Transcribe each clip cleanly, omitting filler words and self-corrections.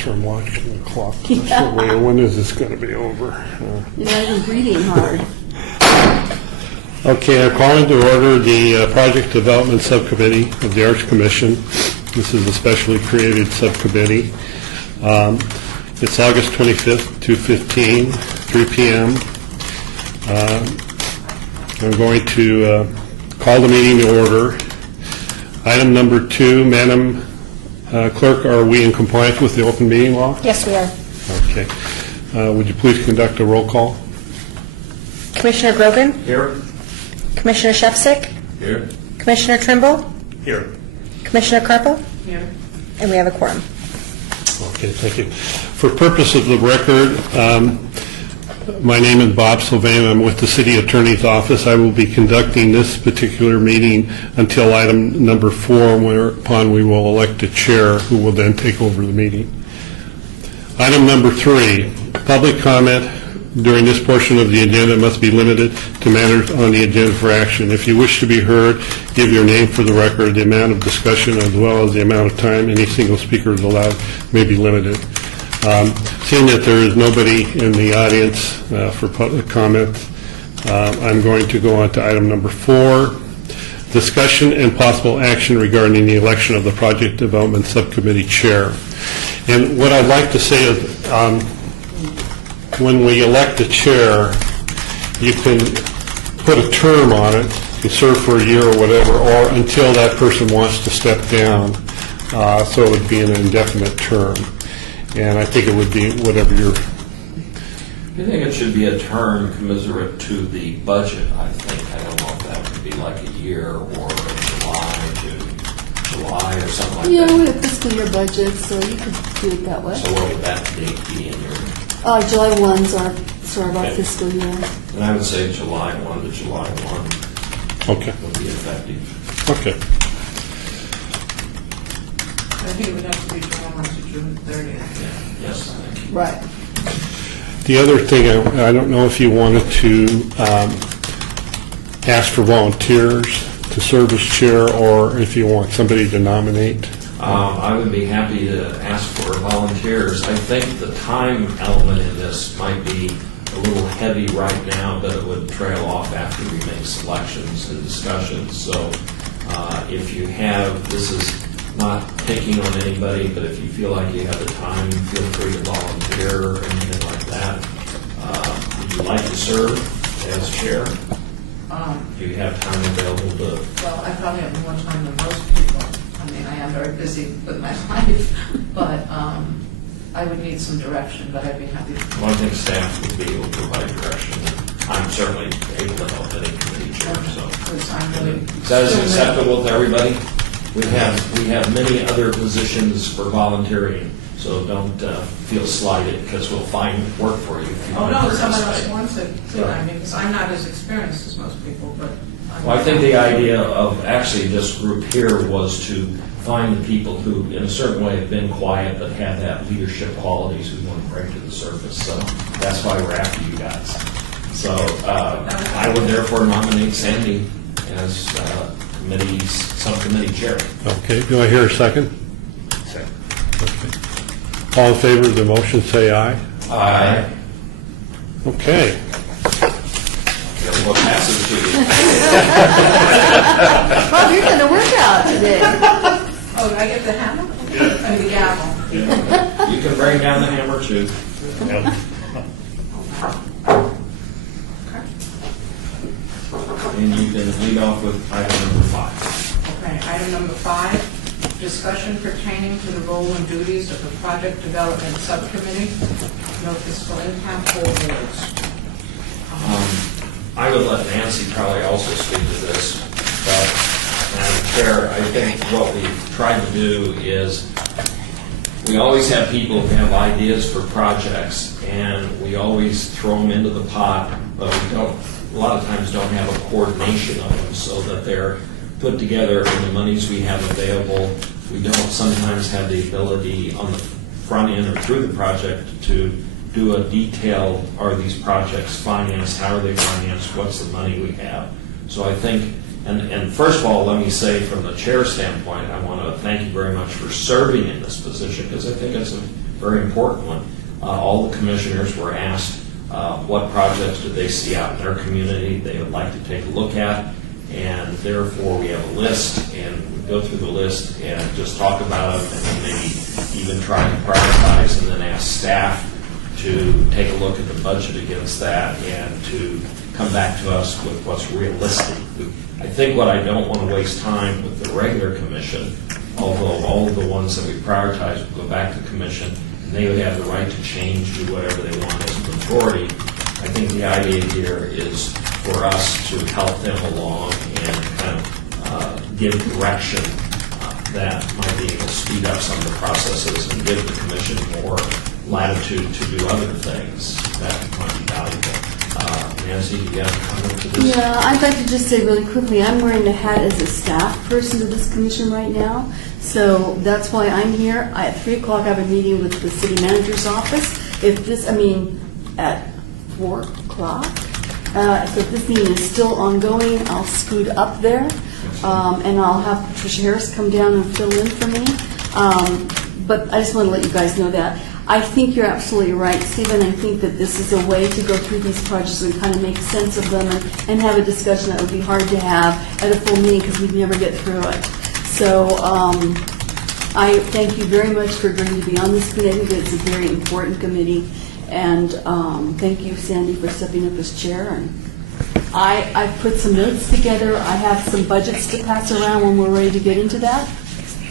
classroom watching the clock. So, when is this going to be over? You're not even breathing hard. Okay, I'm calling to order the Project Development Subcommittee of the Arts Commission. This is a specially created subcommittee. It's August 25th, 2015, 3 p.m. I'm going to call the meeting to order. Item number 2, Madam Clerk, are we in compliance with the open meeting law? Yes, we are. Okay. Would you please conduct a roll call? Commissioner Grogan? Here. Commissioner Shefsick? Here. Commissioner Trimble? Here. Commissioner Carpel? Here. And we have a quorum. Okay, thank you. For purpose of the record, my name is Bob Sylvain. I'm with the City Attorney's Office. I will be conducting this particular meeting until item number 4, whereupon we will elect a chair who will then take over the meeting. Item number 3, public comment during this portion of the agenda must be limited to matters on the agenda for action. If you wish to be heard, give your name for the record. The amount of discussion as well as the amount of time any single speaker is allowed may be limited. Seeing that there is nobody in the audience for public comment, I'm going to go on to item number 4, discussion and possible action regarding the election of the Project Development Subcommittee Chair. And what I'd like to say is when we elect a chair, you can put a term on it, you serve for a year or whatever, or until that person wants to step down, so it would be an indefinite term. And I think it would be whatever your... I think it should be a term commensurate to the budget, I think. I don't know if that would be like a year or July to July or something like that. Yeah, we have fiscal year budget, so you could do it that way. So what would that date be in your... July 1's our sort of our fiscal year. And I would say July 1 to July 1 Okay. would be effective. Okay. I think it would have to be July 1 to June 30th. Yeah. Yes, thank you. Right. The other thing, I don't know if you wanted to ask for volunteers to serve as chair, or if you want somebody to nominate. I would be happy to ask for volunteers. I think the time element in this might be a little heavy right now, but it would trail off after we make selections and discussions. So if you have, this is not picking on anybody, but if you feel like you have the time, feel free to volunteer or anything like that. Would you like to serve as chair? Do you have time available to? Well, I probably have more time than most people. I mean, I am very busy with my life, but I would need some direction, but I'd be happy to. Well, I think staff would be able to provide direction. I'm certainly able to help any committee chair, so. Because I'm really. Is that as acceptable to everybody? We have many other positions for volunteering, so don't feel slighted, because we'll find work for you. If you Oh, want no, to someone else participate. wants it too. I mean, because I'm not as experienced as most people, but. Well, I think the idea of actually this group here was to find the people who, in a certain way, have been quiet but have that leadership qualities we want to bring to the surface. So that's why we're after you guys. So I would therefore nominate Sandy as subcommittee chair. Okay, do I hear a second? Second. Okay. All in favor of the motion, say aye. Aye. Okay. What passes to you? Bob, you're going to work out today. Oh, do I get the hammer? Yeah. And the gavel. Yeah. You can bring down the hammer too. And you can lead off with item number 5. Okay, item number 5, discussion pertaining to the role and duties of the Project Development Subcommittee. No fiscal impact or awards. I would let Nancy probably also speak to this, but Madam Chair, I think what we've tried to do is we always have people who have ideas for projects, and we always throw them into the pot, but we don't, a lot of times don't have a coordination of them so that they're put together in the monies we have available. We don't sometimes have the ability on the front end or through the project to do a detailed, are these projects financed, how are they financed, what's the money we have. So I think, and first of all, let me say from the chair standpoint, I want to thank you very much for serving in this position, because I think it's very important one. All the commissioners were asked what projects did they see out in their community they would like to take a look at, and therefore we have a list, and we go through the list and just talk about them, and then maybe even try and prioritize, and then ask staff to take a look at the budget against that and to come back to us with what's realistic. I think what I don't want to waste time with the regular commission, although all of the ones that we prioritize will go back to commission, and they would have the right to change, do whatever they want as a majority. I think the idea here is for us to help them along and kind of give direction that might be able to speed up some of the processes and give the commission more latitude to do other things that might be valuable. Nancy, do you have a comment to this? Yeah, I'd like to just say really quickly, I'm wearing the hat as a staff person to this commission right now, so that's why I'm here. At 3 o'clock, I have a meeting with the city manager's office. At 4 o'clock. So if this meeting is still ongoing, I'll scoot up there, and I'll have Patricia Harris come down and fill in for me. But I just want to let you guys know that. I think you're absolutely right, Stephen. I think that this is a way to go through these projects and kind of make sense of them and have a discussion that would be hard to have at a full meeting because we'd never get through it. So I thank you very much for agreeing to be on this committee. It's a very important committee. And thank you, Sandy, for stepping up as chair. And I put some notes together. I have some budgets to pass around when we're ready to get into that.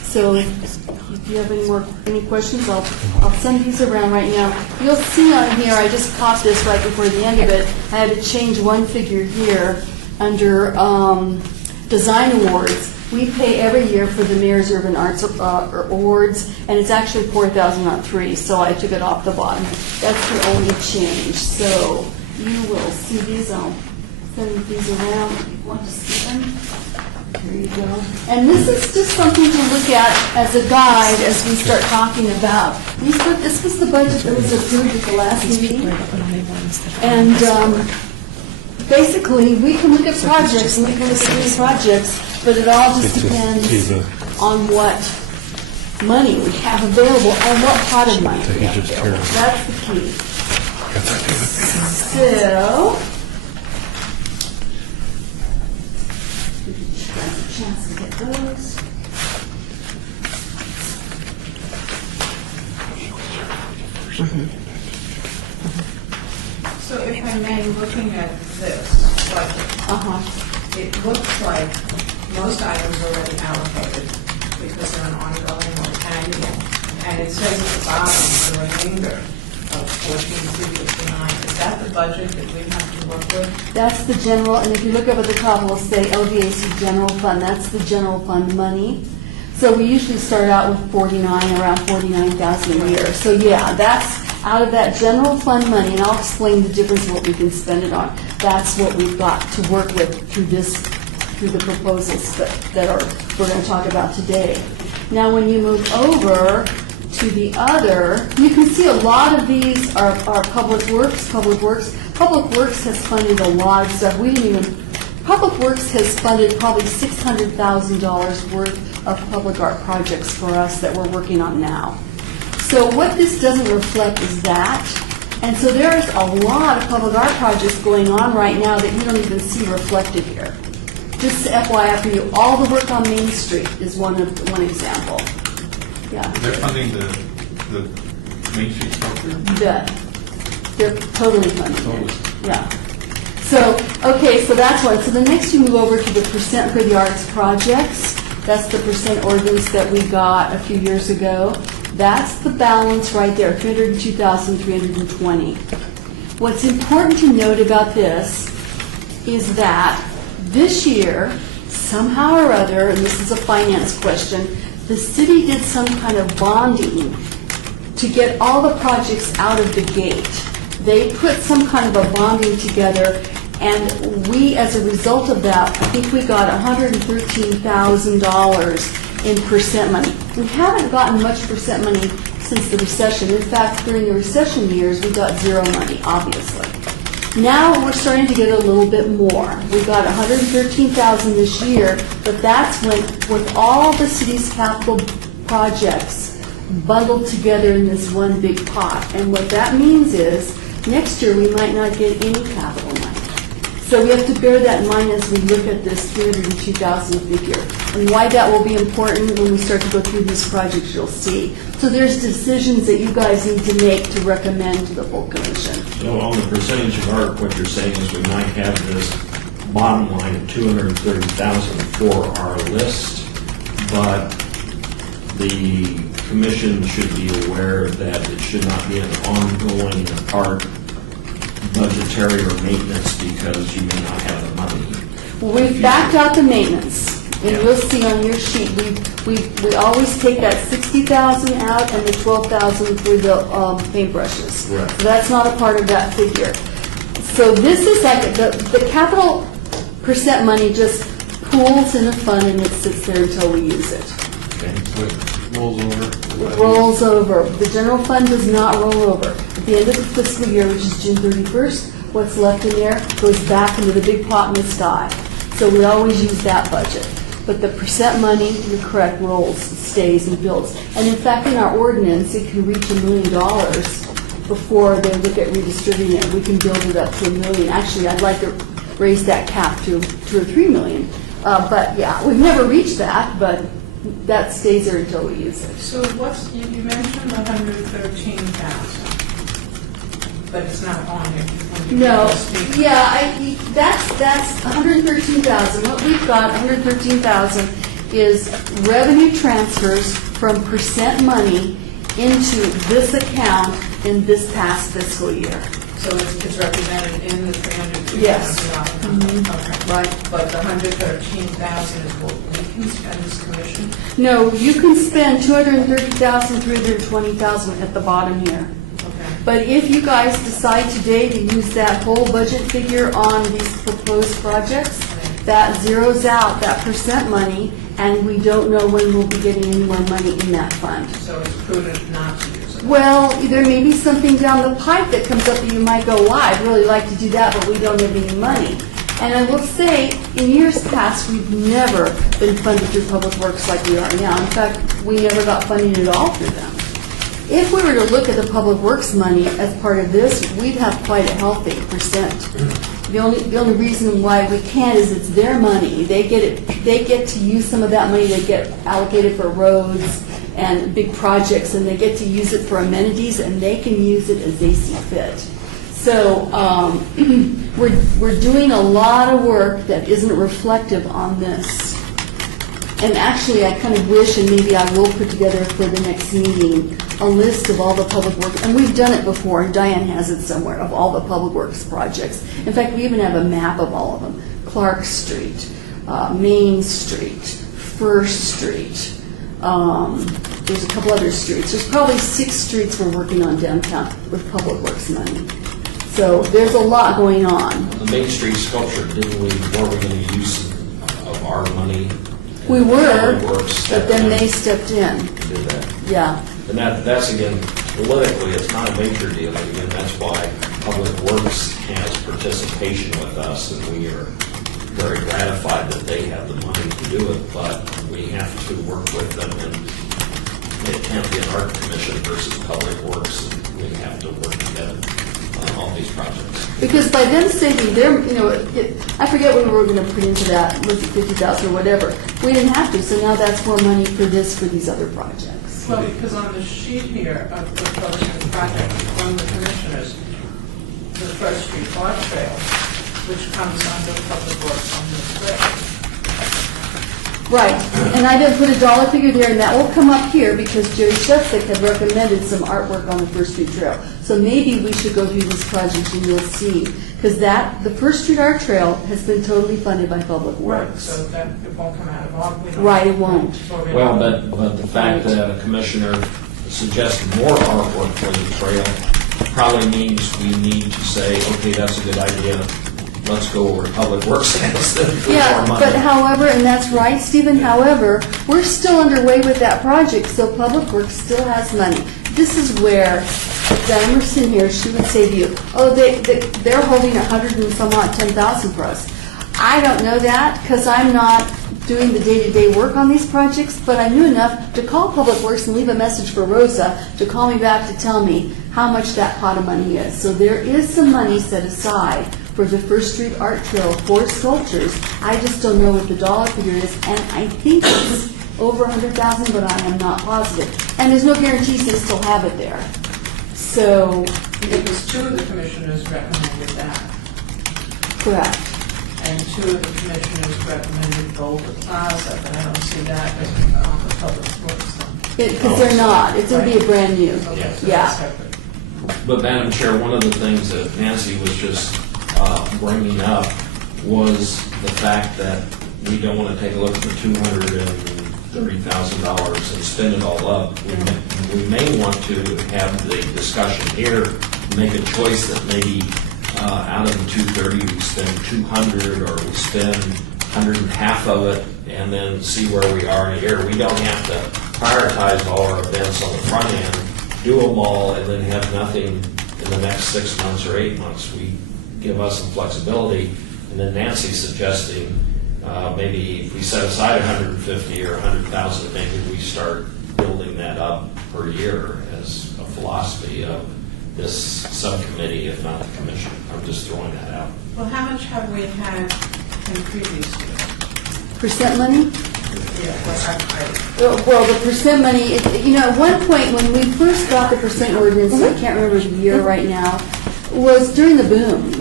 So if you have any questions, I'll send these around right now. You'll see on here, I just caught this right before the end of it. I had to change one figure here under design awards. We pay every year for the Mayor's Urban Arts Awards, and it's actually $4,000, not $3,000, so I took it off the bottom. That's the only change. So you will see these. I'll send these around if you want to see them. Here you go. And this is just something to look at as a guide as we start talking about. This was the budget that was approved at the last meeting. And basically, we can look at projects and we can look at these projects, but it all just depends on what money we have available and what pot of money we have available. That's the key. So, chance to get those. So if I may, looking at this budget, it looks like most items are already allocated because they're an ongoing or annual. And it says at the bottom, the remainder of 14,359. Is that the budget that we have to work with? That's the general, and if you look up at the top, it'll say LVAC General Fund. That's the general fund money. So we usually start out with around 49,000 a year. So yeah, that's out of that general fund money, and I'll explain the difference of what we can spend it on. That's what we've got to work with through the proposals that we're going to talk about today. Now, when you move over to the other, you can see a lot of these are Public Works. Public Works has funded a lot of stuff. Public Works has funded probably $600,000 worth of public art projects for us that we're working on now. So what this doesn't reflect is that. And so there's a lot of public art projects going on right now that you don't even see reflected here. Just FYI for you, all the work on Main Street is one example. Yeah. They're funding the Main Street sculpture? They're totally funded. Yeah. So, okay, so that's one. So the next you move over to the percent for the arts projects. That's the percent ordinance that we got a few years ago. That's the balance right there, $302,320. What's important to note about this is that this year, somehow or other, and this is a finance question, the city did some kind of bonding to get all the projects out of the gate. They put some kind of a bonding together, and we, as a result of that, I think we got $113,000 in percent money. We haven't gotten much percent money since the recession. In fact, during the recession years, we got zero money, obviously. Now we're starting to get a little bit more. We got $113,000 this year, but that's when, with all the city's capital projects, bundled together in this one big pot. And what that means is, next year, we might not get any capital money. So we have to bear that in mind as we look at this 302,000 figure. And why that will be important when we start to go through these projects, you'll see. So there's decisions that you guys need to make to recommend to the full commission. So on the percentage of ARC, what you're saying is we might have this bottom line of 230,000 for our list, but the commission should be aware that it should not be an ongoing ARC budgetary or maintenance because you may not have the money. Well, we've backed out the maintenance, and Yeah. you'll see on your sheet, we always take that 60,000 out and the 12,000 for the paintbrushes. Right. So that's not a part of that figure. So this is like, the capital percent money just pools in a fund and it sits there until we use it. Okay. So it rolls over. It rolls over. The general fund does not roll over. At the end of the fiscal year, which is June 31st, what's left in there goes back into the big pot in the sky. So we always use that budget. But the percent money, you're correct, rolls, stays and builds. And in fact, in our ordinance, it can reach $1 million before they look at redistributing it. We can build it up to $1 million. Actually, I'd like to raise that cap to $2 or $3 million. But yeah, we've never reached that, but that stays there until we use it. So what's, you mentioned 113,000, but it's not on here. When you No, speak. yeah, that's 113,000. What we've got, 113,000, is revenue transfers from percent money into this account in this past fiscal year. So it's represented in the 302,000? Yes. Okay. Right. But the 113,000 is what we can spend as commission? No, you can spend 230,000, 320,000 at the bottom here. Okay. But if you guys decide today to use that whole budget figure on these proposed projects, that zeroes out that percent money, and we don't know when we'll be getting any more money in that fund. So it's prudent not to use it? Well, there may be something down the pipe that comes up that you might go, wow, I'd really like to do that, but we don't have any money. And I will say, in years past, we've never been funded through Public Works like we are now. In fact, we never got funding at all through them. If we were to look at the Public Works money as part of this, we'd have quite a healthy percent. The only reason why we can't is it's their money. They get to use some of that money that get allocated for roads and big projects, and they get to use it for amenities, and they can use it as they see fit. So we're doing a lot of work that isn't reflective on this. And actually, I kind of wish, and maybe I will put together for the next meeting, a list of all the public works, and we've done it before, and Diane has it somewhere, of all the public works projects. In fact, we even have a map of all of them. Clark Street, Main Street, First Street, there's a couple other streets. There's probably 6 streets we're working on downtown with public works money. So there's a lot going on. The Main Street sculpture, were we going to use of our money? We were, Public Works but then they stepped stepped in. in and did that. Yeah. And that's again, politically, it's not a major deal. Again, that's why Public Works has participation with us, and we are very gratified that they have the money to do it, but we have to work with them, and it can't be an art commission versus Public Works, and we have to work together on all these projects. Because by them saving their, I forget what we were going to put into that, was it 50,000 or whatever. We didn't have to, so now that's more money for these other projects. Well, because on the sheet here of the proposed project from the commissioners, the First Street Art Trail, which comes under Public Works on this list. Right, and I didn't put a dollar figure there, and that will come up here because Jerry Shefsik had recommended some artwork on the First Street Trail. So maybe we should go through this project and you'll see, because the First Street Art Trail has been totally funded by Public Works. So that it won't come out of our. we don't- Right, it won't. so we Well, don't- but the fact that a commissioner suggested more artwork for the trail probably means we need to say, okay, that's a good idea. Let's go where Public Works has for Yeah, more money. but however, and that's right, Stephen, however, we're still underway with that project, so Public Works still has money. This is where, if Diane were sitting here, she would say to you, oh, they're holding 100 and some odd 10,000 for us. I don't know that because I'm not doing the day-to-day work on these projects, but I knew enough to call Public Works and leave a message for Rosa to call me back to tell me how much that pot of money is. So there is some money set aside for the First Street Art Trail for sculptures. I just don't know what the dollar figure is, and I think it's over 100,000, but I am not positive. And there's no guarantees they still have it there. So, Because two of the commissioners recommended that, correct. and two of the commissioners recommended Boulder Plaza, but I don't see that as on the Public Works then. Because they're not. It's going to be a brand new. Okay, so Yeah. that's separate. But Madam Chair, one of the things that Nancy was just bringing up was the fact that we don't want to take a look at the $230,000 and spend it all up. We may want to have the discussion here, make a choice that maybe out of the 230 we spend 200 or we spend 100 and half of it and then see where we are in a year. We don't have to prioritize all our events on the front end, do them all, and then have nothing in the next 6 months or 8 months. We give us some flexibility. And then Nancy's suggesting maybe if we set aside 150 or 100,000, maybe we start building that up per year as a philosophy of this subcommittee, if not the commission. I'm just throwing that out. Well, how much have we had in previous years? Percent money? Yeah, Well, the percent money, at one point when we first got the percent ordinance, I can't remember the year right now, was during the boom.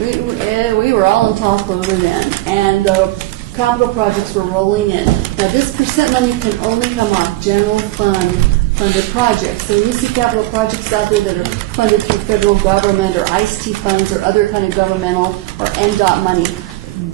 We were all in talk over then, and capital projects were rolling in. Now, this percent money can only come off general funded projects. So you see capital projects out there that are funded through federal government or ICT funds or other kind of governmental or NDOT money.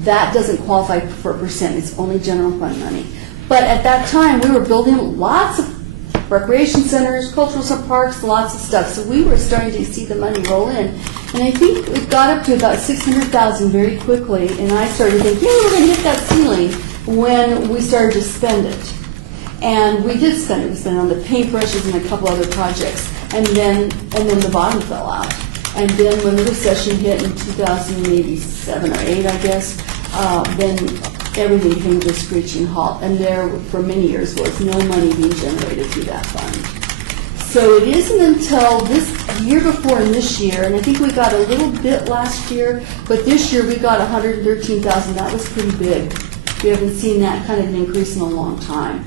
That doesn't qualify for a percent. It's only general fund money. But at that time, we were building lots of recreation centers, cultural parks, lots of stuff. So we were starting to see the money roll in. And I think it got up to about 600,000 very quickly. And I started thinking, we're going to hit that ceiling when we started to spend it. And we did spend it. We spent it on the paintbrushes and a couple other projects. And then the bottom fell out. And then when the recession hit in 2007 or 8, I guess, then everything came to a screeching halt. And there, for many years, was no money being generated through that fund. So it isn't until this year before and this year, and I think we got a little bit last year, but this year we got 113,000. That was pretty big. We haven't seen that kind of an increase in a long time.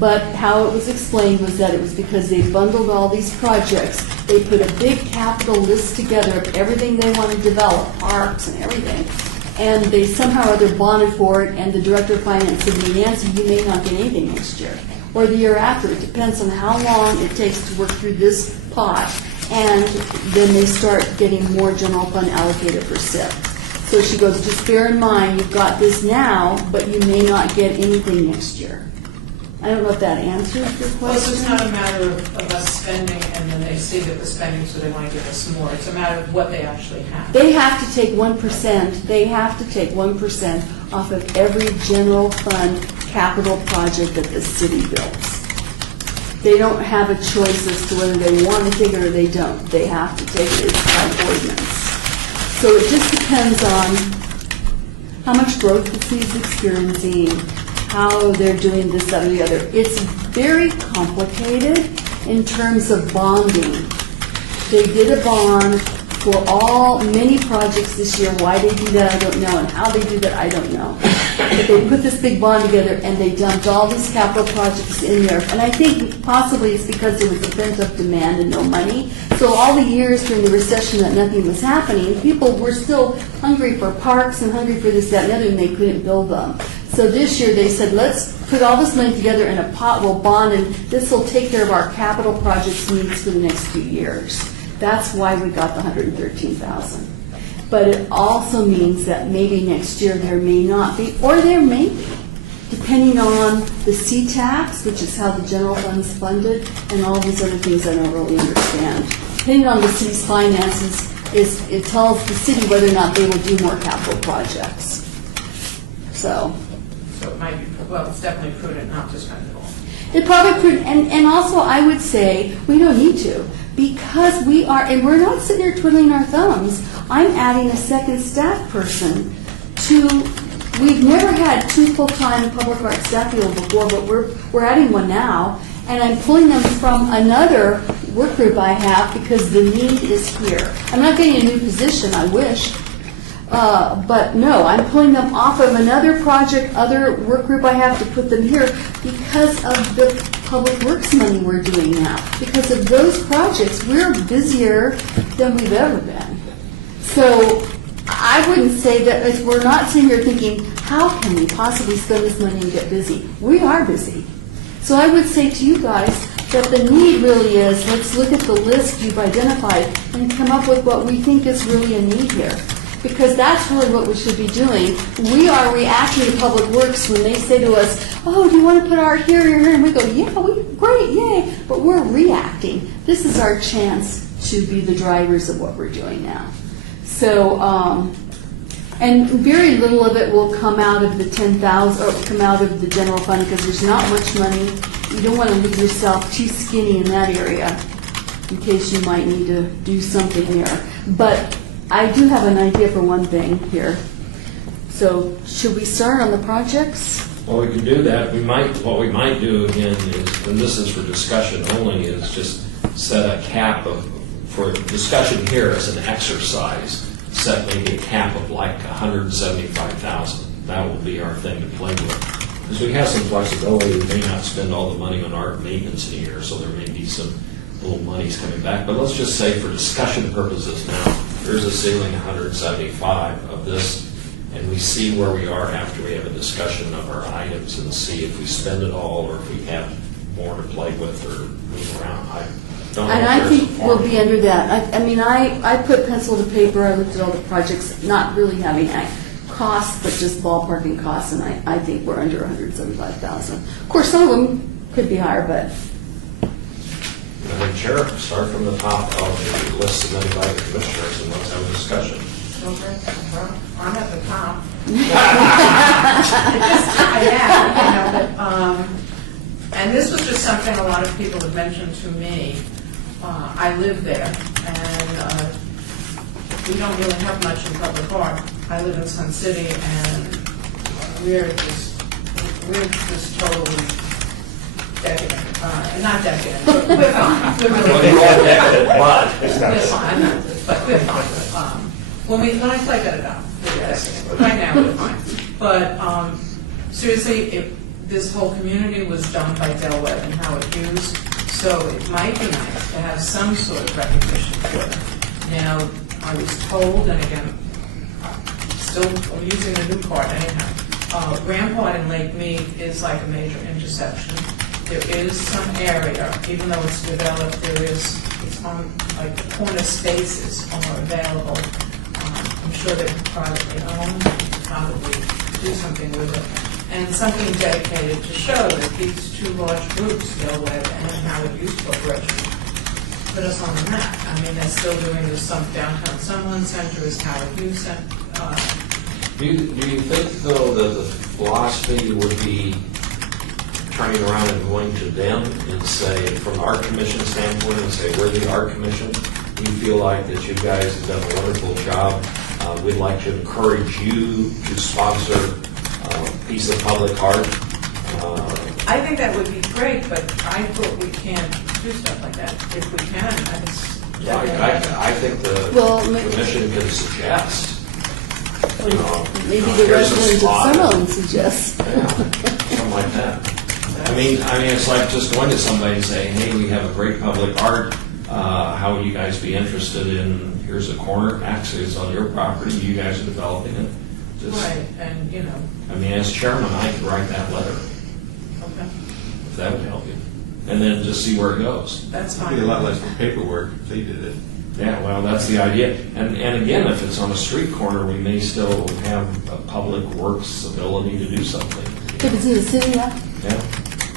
But how it was explained was that it was because they bundled all these projects. They put a big capital list together of everything they want to develop, parks and everything. And they somehow or other bonded for it, and the director of finance said to me, Nancy, you may not get anything next year. Or the year after. It depends on how long it takes to work through this pot. And then they start getting more general fund allocated for SIP. So she goes, just bear in mind, you've got this now, but you may not get anything next year. I don't know if that answers your Well, so question. it's not a matter of us spending and then they see that we're spending, so they want to give us more. It's a matter of what they actually have. They have to take 1%. They have to take 1% off of every general fund capital project that the city builds. They don't have a choice as to whether they want to take it or they don't. They have to take it. It's by ordinance. So it just depends on how much growth the city's experiencing, how they're doing this, that, or the other. It's very complicated in terms of bonding. They did a bond for many projects this year. Why they do that, I don't know, and how they do that, I don't know. But they put this big bond together and they dumped all these capital projects in there. And I think possibly it's because there was a pent-up demand and no money. So all the years during the recession that nothing was happening, people were still hungry for parks and hungry for this, that, and the other, and they couldn't build them. So this year they said, let's put all this money together in a pot, we'll bond, and this will take care of our capital projects needs for the next few years. That's why we got the 113,000. But it also means that maybe next year there may not be, or there may be, depending on the C-tax, which is how the general fund's funded, and all these other things I don't really understand. Depending on the city's finances, it tells the city whether or not they will do more capital projects. So it might be, well, it's definitely prudent not to spend it all. it probably could, and also I would say we don't need to, because we are, and we're not sitting there twiddling our thumbs. I'm adding a second staff person to we've never had 2 full-time public art staff people before, but we're adding one now. And I'm pulling them from another work group I have because the need is here. I'm not getting a new position, I wish. But no, I'm pulling them off of another project, other work group I have to put them here because of the public works money we're doing now. Because of those projects, we're busier than we've ever been. So I wouldn't say that we're not sitting here thinking, how can we possibly spend this money and get busy? We are busy. So I would say to you guys that the need really is, let's look at the list you've identified and come up with what we think is really a need here. Because that's really what we should be doing. We are reacting to Public Works when they say to us, oh, do you want to put art here, here, here? And we go, yeah, great, yay. But we're reacting. This is our chance to be the drivers of what we're doing now. So, and very little of it will come out of the 10,000, or come out of the general fund because there's not much money. You don't want to leave yourself too skinny in that area in case you might need to do something there. But I do have an idea for one thing here. So should we start on the projects? Well, we can do that. What we might do again is, and this is for discussion only, is just set a cap for discussion here as an exercise. Set maybe a cap of like 175,000. That will be our thing to play with. Because we have some flexibility, we may not spend all the money on art maintenance in a year, so there may be some little monies coming back. But let's just say for discussion purposes now, there's a ceiling 175 of this, and we see where we are after we have a discussion of our items and see if we spend it all or if we have more to play with or move around. I don't know And if I there's think a we'll be formula. under that. I mean, I put pencil to paper, I looked at all the projects, not really having costs, but just ballparking costs, and I think we're under 175,000. Of course, some of them could be higher, but Madam Chair, start from the top of the list submitted by the commissioners and let's have a discussion. Okay, well, I'm at the top. And this was just something a lot of people have mentioned to me. I live there, and we don't really have much in public art. I live in Sun City, and we're just totally decadent. Not decadent, but we're fine. We're really Well, you are decadent, but we're fine, but we're fine. When I play it up, we're decadent. Right now, we're fine. But seriously, this whole community was done by Del Webb and Howard Hughes, so it might be nice to have some sort of recognition for it. Now, I was told, and again, still using the new card anyhow, Rampart and Lake Mead is like a major intersection. There is some area, even though it's developed, it's on, like, the corner spaces are available. I'm sure they're privately owned, probably do something with it. And something dedicated to show that these two large groups, Del Webb and Howard Hughes Corporation, put us on the map. I mean, they're still doing the downtown Summerlin Center is Howard Hughes Center. do you think, though, that the philosophy would be turning around and going to them and say, from the Art Commission standpoint, and say, we're the Art Commission, we feel like that you guys have done a wonderful job. We'd like to encourage you to sponsor a piece of public art. I think that would be great, but I thought we can't do stuff like that. If we can, I think the Well, commission can suggest. maybe the Here's a residents of spot. Summerlin suggest. Yeah, something like that. I mean, it's like just going to somebody and saying, hey, we have a great public art. How would you guys be interested in, here's a corner, actually it's on your property, you guys are developing it. Just, Right, and, I mean, as chairman, I could write that letter, okay, if that would help you. And then just see where it goes. that's It'd fine. be a lot less paperwork if they did it. Yeah, well, that's the idea. And again, if it's on a street corner, we may still have a public works ability to do something. If it's in the city, yeah. Yeah.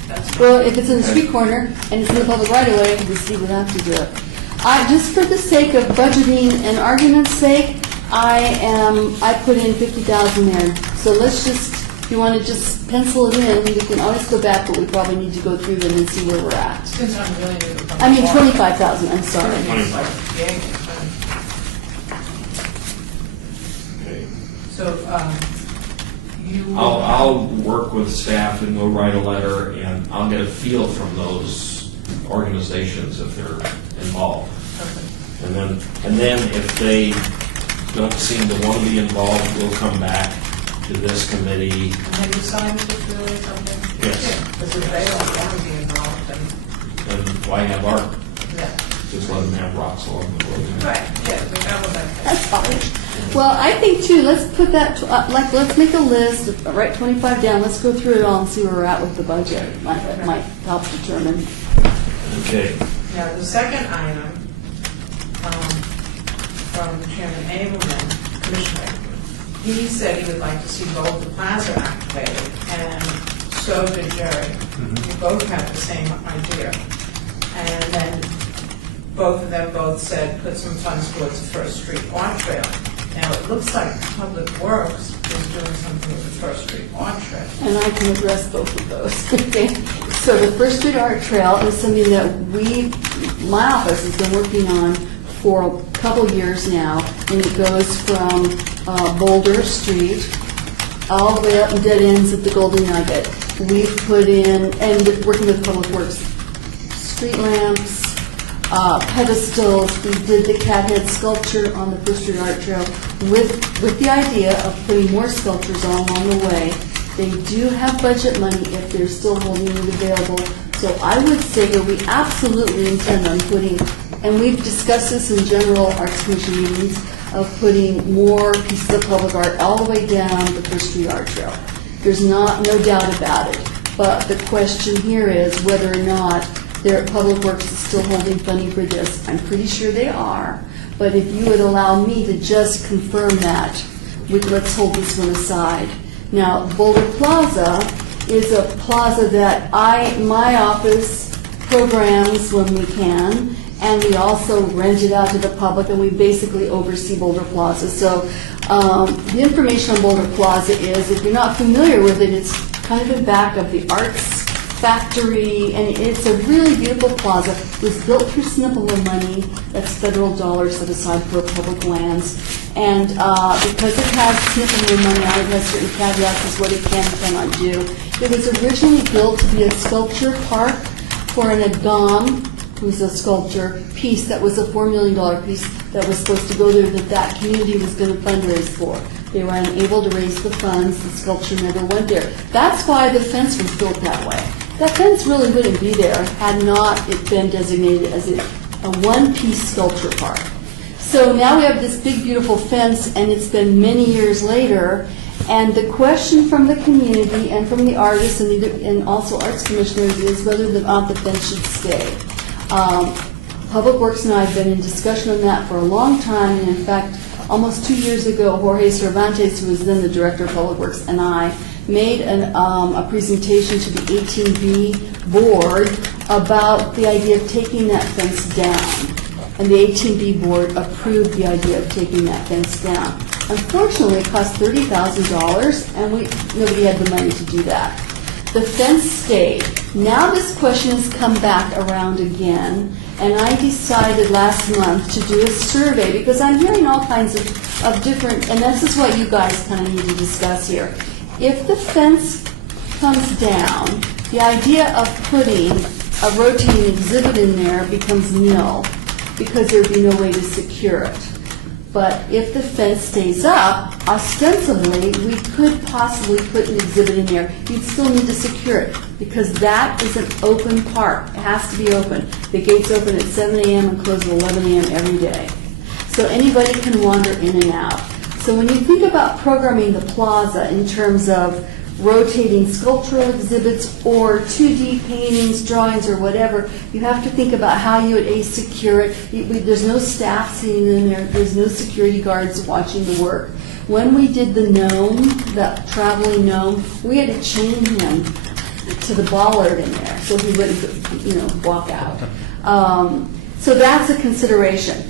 That's fine. Well, if it's in the street corner and it's in the public right of way, the city would have to do it. Just for the sake of budgeting and argument's sake, I put in 50,000 there. So let's just, if you want to just pencil it in, we can always go back, but we probably need to go through them and see where we're at. Since I'm really new to public I mean, art, 25,000, I'm sorry. it's like, yay, Okay. so, I'll work with staff and we'll write a letter and I'll get a feel from those organizations if they're involved. And then if they don't seem to want to be involved, we'll come back to this committee. And have you signed this really something? Yes. Because if they don't want to be involved, then, And why have art? yeah. Just let them have rocks along the road. Right, yeah, we got what that. That's fine. Well, I think too, let's put that, let's make a list, write 25 down, let's go through it all and see where we're at with the budget. Might help determine. Okay. Now, the second item from Chairman Abelman, Commissioner, he said he would like to see both the plaza activated, and so did Jerry. We both had the same idea. And then both of them both said, put some funds towards the First Street Art Trail. Now, it looks like Public Works is doing something with the First Street Art Trail. And I can address both of those. Okay. So the First Street Art Trail is something that my office has been working on for a couple years now, and it goes from Boulder Street all the way up and dead ends at the Golden Nugget. We've put in, and working with Public Works, street lamps, pedestals. We did the cat head sculpture on the First Street Art Trail with the idea of putting more sculptures on along the way. They do have budget money if they're still holding it available. So I would say that we absolutely intend on putting, and we've discussed this in general Arts Commission meetings, of putting more pieces of public art all the way down the First Street Art Trail. There's no doubt about it. But the question here is whether or not Public Works is still holding funding for this. I'm pretty sure they are. But if you would allow me to just confirm that, let's hold this one aside. Now, Boulder Plaza is a plaza that my office programs when we can, and we also rent it out to the public, and we basically oversee Boulder Plaza. So the information on Boulder Plaza is, if you're not familiar with it, it's kind of in back of the Arts Factory, and it's a really beautiful plaza. It was built through SNPLA money, that's federal dollars set aside for public lands. And because it has SNPLA money on it, has certain caveats as what it can and cannot do. It was originally built to be a sculpture park for an Agam, who's a sculpture piece that was a $4 million piece that was supposed to go there that community was going to fundraise for. They were unable to raise the funds. The sculpture never went there. That's why the fence was built that way. That fence really wouldn't be there had not it been designated as a one-piece sculpture park. So now we have this big, beautiful fence, and it's been many years later. And the question from the community and from the artists and also arts commissioners is whether or not the fence should stay. Public Works and I have been in discussion on that for a long time, and in fact, almost 2 years ago, Jorge Cervantes, who was then the director of Public Works, and I made a presentation to the 18B board about the idea of taking that fence down. And the 18B board approved the idea of taking that fence down. Unfortunately, it cost $30,000, and nobody had the money to do that. The fence stayed. Now this question has come back around again, and I decided last month to do a survey because I'm hearing all kinds of different, and this is what you guys kind of need to discuss here. If the fence comes down, the idea of putting a rotating exhibit in there becomes nil because there would be no way to secure it. But if the fence stays up, ostensibly, we could possibly put an exhibit in there. You'd still need to secure it because that is an open park. It has to be open. The gates open at 7 a.m. and close at 11 a.m. every day. So anybody can wander in and out. So when you think about programming the plaza in terms of rotating sculptural exhibits or 2D paintings, drawings, or whatever, you have to think about how you would secure it. There's no staff sitting in there. There's no security guards watching the work. When we did the gnome, that traveling gnome, we had to chain him to the bollard in there so he wouldn't, walk out. So that's a consideration.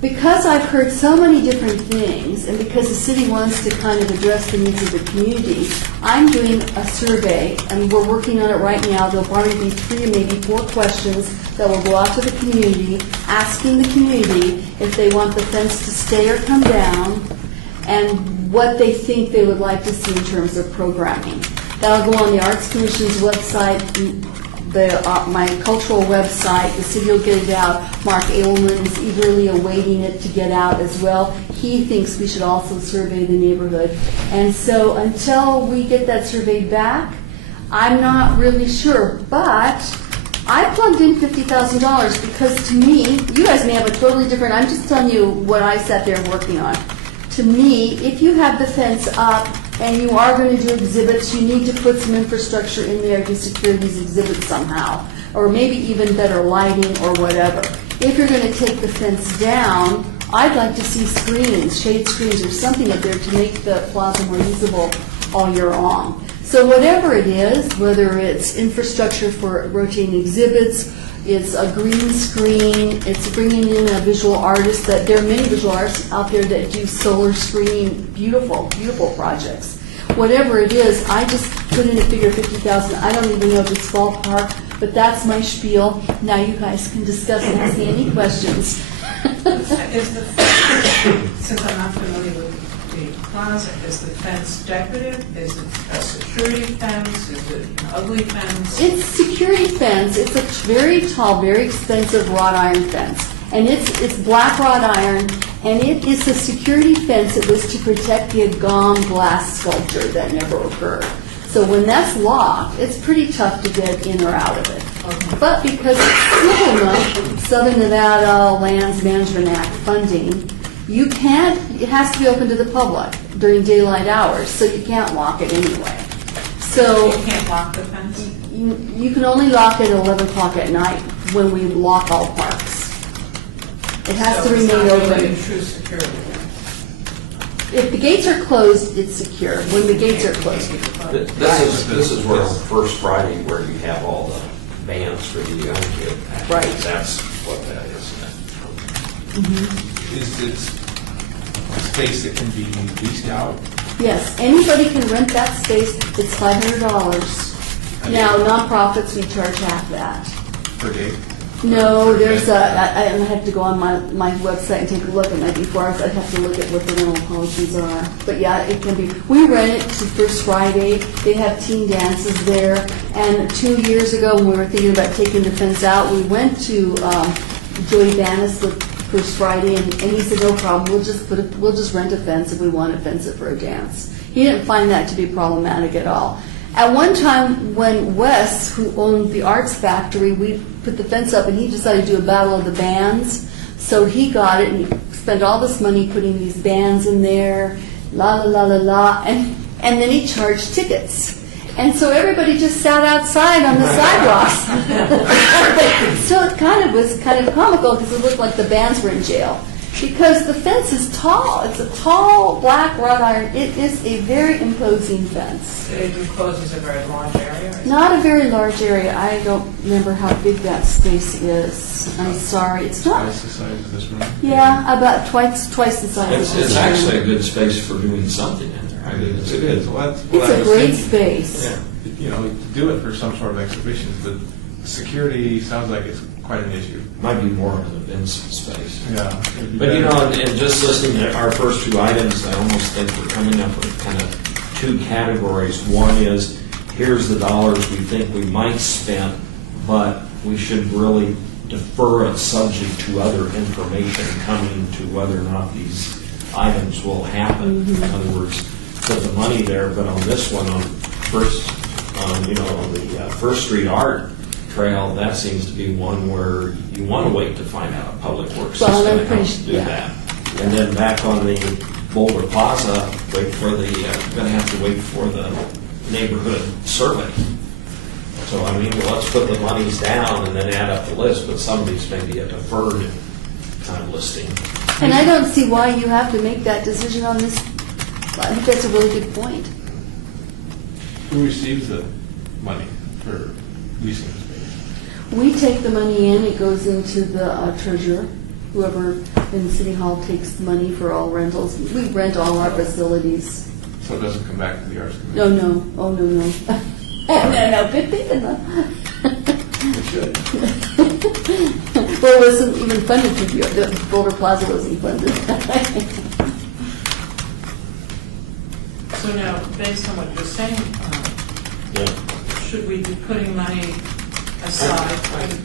Because I've heard so many different things, and because the city wants to kind of address the needs of the community, I'm doing a survey, and we're working on it right now. There'll probably be 3 or maybe 4 questions that will go out to the community, asking the community if they want the fence to stay or come down, and what they think they would like to see in terms of programming. That'll go on the Arts Commission's website, my cultural website. The city will get it out. Mark Aylman is eagerly awaiting it to get out as well. He thinks we should also survey the neighborhood. And so until we get that survey back, I'm not really sure. But I plugged in $50,000 because to me, you guys may have a totally different, I'm just telling you what I sat there working on. To me, if you have the fence up and you are going to do exhibits, you need to put some infrastructure in there to secure these exhibits somehow, or maybe even better lighting or whatever. If you're going to take the fence down, I'd like to see screens, shade screens or something up there to make the plaza more usable all year long. So whatever it is, whether it's infrastructure for rotating exhibits, it's a green screen, it's bringing in a visual artist, that there are many visual artists out there that do solar screening, beautiful, beautiful projects. Whatever it is, I just put in a figure 50,000. I don't even know if it's ballpark, but that's my spiel. Now you guys can discuss and ask me any questions. Is the since I'm not familiar with the plaza, is the fence decorative? Is it a security fence? Is it an ugly fence? It's security fence. It's a very tall, very expensive wrought iron fence. And it's black wrought iron, and it is a security fence that was to protect the Agam glass sculpture that never occurred. So when that's locked, it's pretty tough to get in or out of it. But because it's SNMA, Southern Nevada Lands Management Act funding, you can't, it has to be open to the public during daylight hours, so you can't lock it anyway. So You can't lock the fence? you can only lock it at 11 o'clock at night when we lock all parks. It has to remain So it's not really open. true security then? If the gates are closed, it's secure. When the gates are closed. This is where First Friday, where you have all the bands for the young kid. Right. That's what that is. Is it space that can be leased out? Yes, anybody can rent that space. It's $500. Now, nonprofits, we charge half that. Per day? No, there's I have to go on my website and take a look at that before. I'd have to look at what the rental policies are. But yeah, it can be. We rent it to First Friday. They have teen dances there. And 2 years ago, when we were thinking about taking the fence out, we went to Joey Bannis with First Friday, and he said, no problem, we'll just rent a fence if we want to fence it for a dance. He didn't find that to be problematic at all. At one time, when Wes, who owned the Arts Factory, we put the fence up, and he decided to do a battle of the bands. So he got it, and he spent all this money putting these bands in there, la la la la la, and then he charged tickets. And so everybody just sat outside on the sidewalks. So it was kind of comical because it looked like the bands were in jail. Because the fence is tall. It's a tall black wrought iron. It is a very imposing fence. It encloses a very large area? Not a very large area. I don't remember how big that space is. I'm sorry. It's not. Twice the size of this room? Yeah, about twice the size. It's of this actually a room. good space for doing something in there. I mean, it's a good. It's a great space. Yeah. You know, do it for some sort of exhibitions, but security sounds like it's quite an issue. Might be more of an events space. Yeah. it'd be But you better. know, and just listening to our first two items, I almost think we're coming up with kind of two categories. One is, here's the dollars we think we might spend, but we should really defer it subject to other information coming to whether or not these items will happen. In other words, put the money there, but on this one, on the First Street Art Trail, that seems to be one where you want to wait to find out if Public Works is Well, going I'm to help pretty- do yeah. that. And then back on the Boulder Plaza, going to have to wait for the neighborhood survey. So, I mean, let's put the monies down and then add up the list, but some of these may be a deferred kind of listing. And I don't see why you have to make that decision on this. I think that's a really good point. Who receives the money for leasing the space? We take the money in, it goes into the treasurer. Whoever in City Hall takes the money for all rentals. We rent all our facilities. So it doesn't come back to the Arts Commission? No, no, oh, no, no. No, good thinking, though. It should. Well, it wasn't even funded through the Boulder Plaza wasn't funded. So now, based on what you're saying, should we be putting money aside?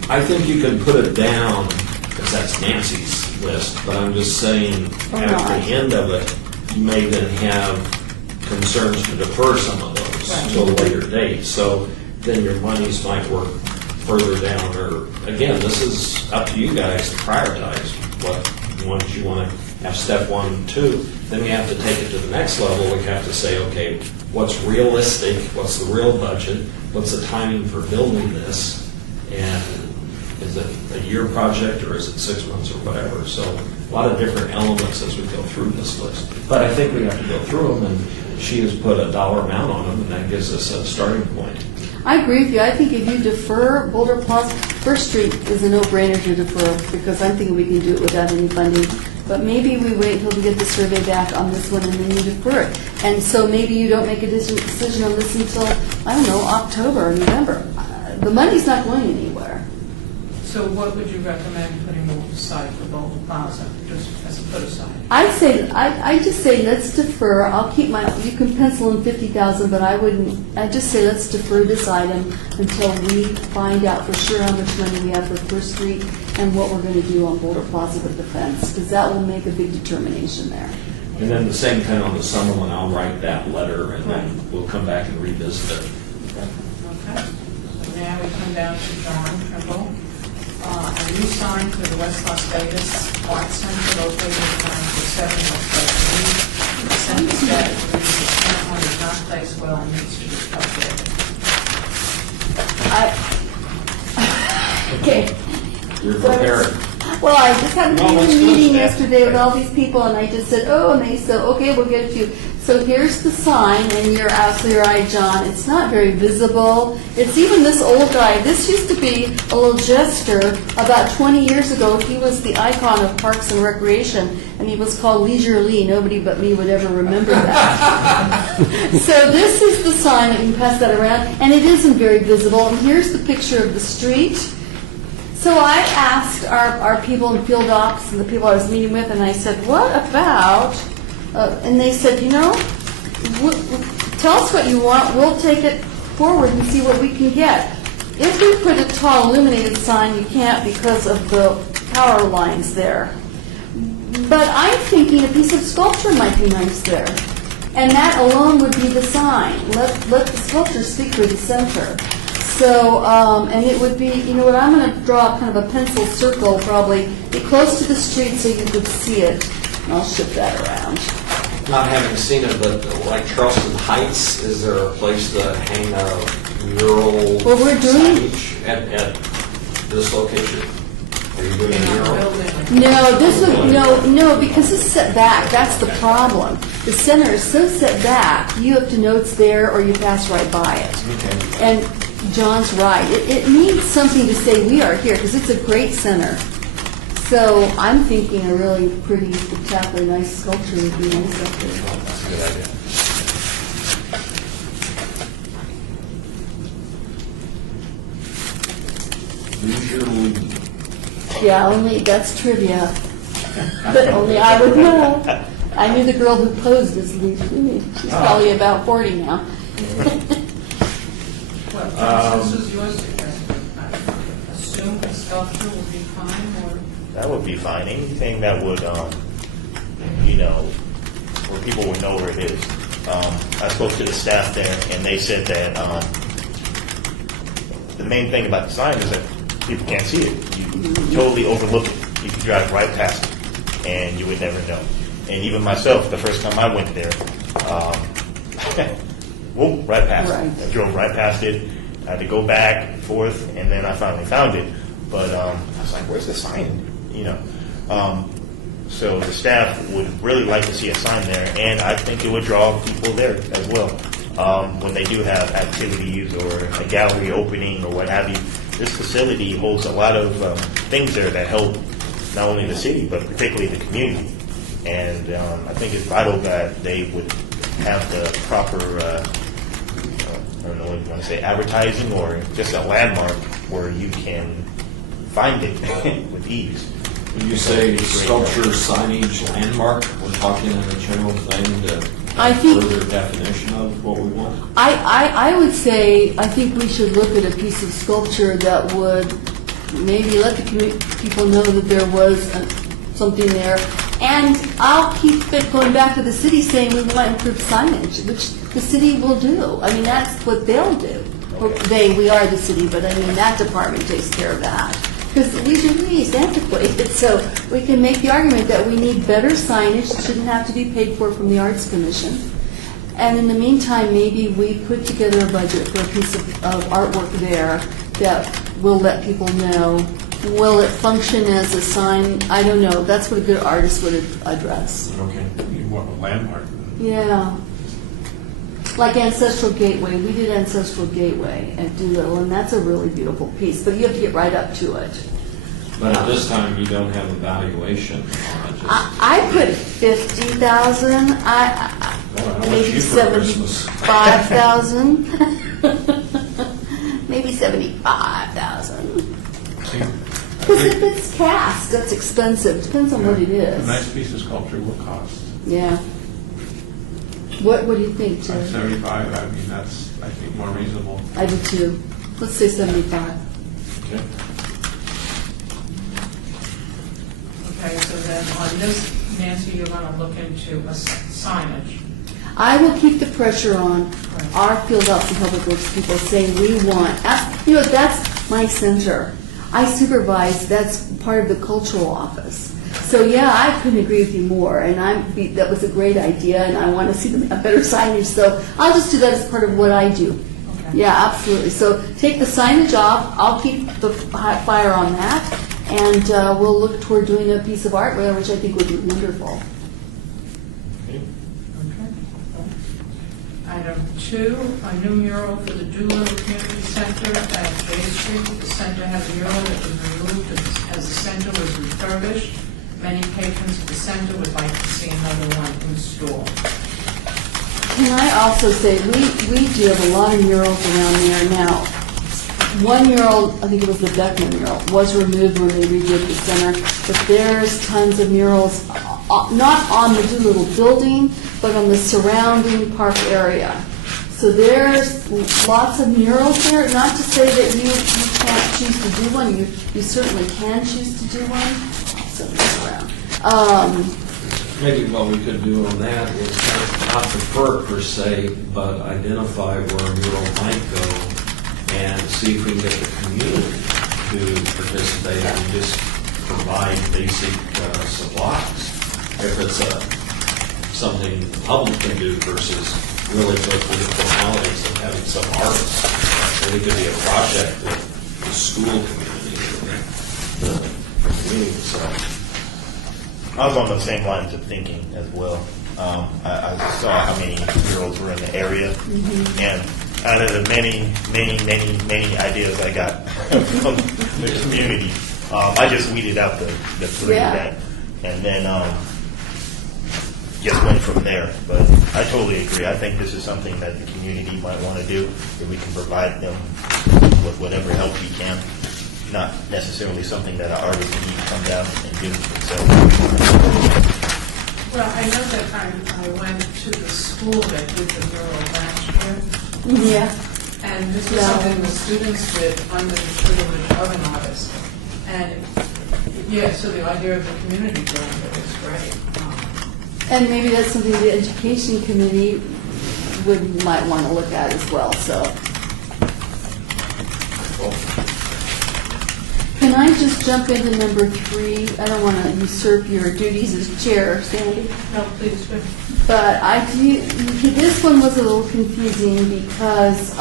I think you can put it down, because that's Nancy's list, but I'm just saying, at the end of it, you may then have concerns to defer some of those to a later date. So then your monies might work further down, or, again, this is up to you guys to prioritize what ones you want to have step 1 and 2. Then we have to take it to the next level. We have to say, okay, what's realistic? What's the real budget? What's the timing for building this? And is it a year project, or is it 6 months, or whatever? So a lot of different elements as we go through this list. But I think we have to go through them, and she has put a dollar amount on them, and that gives us a starting point. I agree with you. I think if you defer Boulder Plaza, First Street is a no-brainer to defer, because I'm thinking we can do it without any funding. But maybe we wait until we get the survey back on this one, and then you defer it. And so maybe you don't make a decision on this until, I don't know, October or November. The money's not going anywhere. So what would you recommend putting aside for Boulder Plaza, just as a put aside? I just say let's defer. I'll keep you can pencil in 50,000, but I just say let's defer this item until we find out for sure how much money we have for First Street and what we're going to do on Boulder Plaza with the fence, because that will make a big determination there. And then the same kind of on the summer one, I'll write that letter, and then we'll come back and revisit it. Okay. So now we come down to John Trimble. A new sign for the West Las Vegas Art Center located on 7 West Vegas. The center status reads the current one is not placed well and needs to be updated. Okay. You're prepared. Well, I just had a No, let's do meeting it. yesterday with all these people, and I just said, and they said, okay, we'll get it to you. So here's the sign, and you're absolutely right, John. It's not very visible. It's even this old guy. This used to be a little jester about 20 years ago. He was the icon of Parks and Recreation, and he was called Leisure Lee. Nobody but me would ever remember that. So this is the sign, that you can pass that around, and it isn't very visible. And here's the picture of the street. So I asked our people in field ops and the people I was meeting with, and I said, what about, and they said, tell us what you want, we'll take it forward and see what we can get. If we put a tall illuminated sign, you can't because of the power lines there. But I'm thinking a piece of sculpture might be nice there. And that alone would be the sign. Let the sculpture speak for the center. So, and it would be, I'm going to draw kind of a pencil circle, probably, be close to the street so you could see it. And I'll shift that around. Not having seen it, but like Charleston Heights, is there a place to hang a mural Well, we're doing- signage at this location? Are you doing a mural? No, because it's set back. That's the problem. The center is so set back, you have to know it's there or you pass right by it. Okay. And John's right. It needs something to say we are here, because it's a great center. So I'm thinking a really pretty, spectacular, nice sculpture would be nice up there. That's a good idea. Usually, Yeah, only that's trivia. But only I would know. I knew the girl who posed as Lee. She's probably about 40 now. Well, this is your suggestion. Assume a sculpture would be fine, or That would be fine. Anything that would, where people would know where it is. I spoke to the staff there, and they said that the main thing about the sign is that people can't see it. You totally overlook it. You can drive right past it, and you would never know. And even myself, the first time I went there, whoop, right past Right. it. I drove right past it. I had to go back and forth, and then I finally found it. But I was like, where's the sign? So the staff would really like to see a sign there, and I think it would draw people there as well. When they do have activities or a gallery opening or what have you, this facility holds a lot of things there that help not only the city, but particularly the community. And I think it's vital that they would have the proper, I don't know what you want to say, advertising or just a landmark where you can find it with ease. when you say sculpture, signage, landmark, we're talking in a general thing to I think- further definition of what we want. I would say, I think we should look at a piece of sculpture that would maybe let the people know that there was something there. And I'll keep it going back to the city saying we want improved signage, which the city will do. I mean, that's what they'll do. Or we are the city, but I mean, that department takes care of that. Because these are really antiquated, so we can make the argument that we need better signage, it shouldn't have to be paid for from the Arts Commission. And in the meantime, maybe we put together a budget for a piece of artwork there that will let people know. Will it function as a sign? I don't know. That's what a good artist would address. Okay. You want a landmark. Yeah. Like Ancestral Gateway. We did Ancestral Gateway at Doolittle, and that's a really beautiful piece, but you have to get right up to it. But at this time, you don't have a valuation on it. Just- I put 50,000. Well, how much Maybe you for Christmas? 75,000. Maybe 75,000. Because if it's cast, that's expensive. Depends on what it A is. nice piece of sculpture will cost. Yeah. What do you think, Jim? 75, I mean, that's, I think, more reasonable. I do too. Let's say 75. Okay. Okay, so then on this, Nancy, you're going to look into a signage. I will keep the pressure on our field ops and public works people saying we want, you know, that's my center. I supervise, that's part of the cultural office. So yeah, I couldn't agree with you more, and that was a great idea, and I want to see a better signage, so I'll just do that as part of what I do. Okay. Yeah, absolutely. So take the signage off, I'll keep the fire on that, and we'll look toward doing a piece of art, which I think would be wonderful. Okay. Okay. Item 2, a new mural for the Doolittle Community Center at Bay Street. The center has a mural that was removed as the center was refurbished. Many patrons of the center would like to see another one installed. Can I also say, we do have a lot of murals around there now. One mural, I think it was the Beckman mural, was removed when they redid the center, but there's tons of murals, not on the Doolittle building, but on the surrounding park area. So there's lots of murals there, not to say that you can't choose to do one, you certainly can choose to do one. So it's around. Maybe what we could do on that is kind of not defer per se, but identify where a mural might go and see if we can get the community to participate and just provide basic supplies. If it's something the public can do versus really go through the formalities of having some artists. Then it could be a project with the school community or the community. So I was on the same lines of thinking as well. I saw how many murals were in the area, and out of the many ideas I got from the community, I just weeded out the three and then just went from there. But I totally agree. I think this is something that the community might want to do, if we can provide them with whatever help we can. Not necessarily something that an artist need to come down and do themselves. Well, I know that I went to the school that did the mural last year, Yeah. and this was something the students did under the tutelage of an artist. And, yeah, so the idea of the community doing it is great. And maybe that's something the education committee might want to look at as well, so. Can I just jump into number 3? I don't want to usurp your duties as chair, Sandy. No, please do. But I do, this one was a little confusing because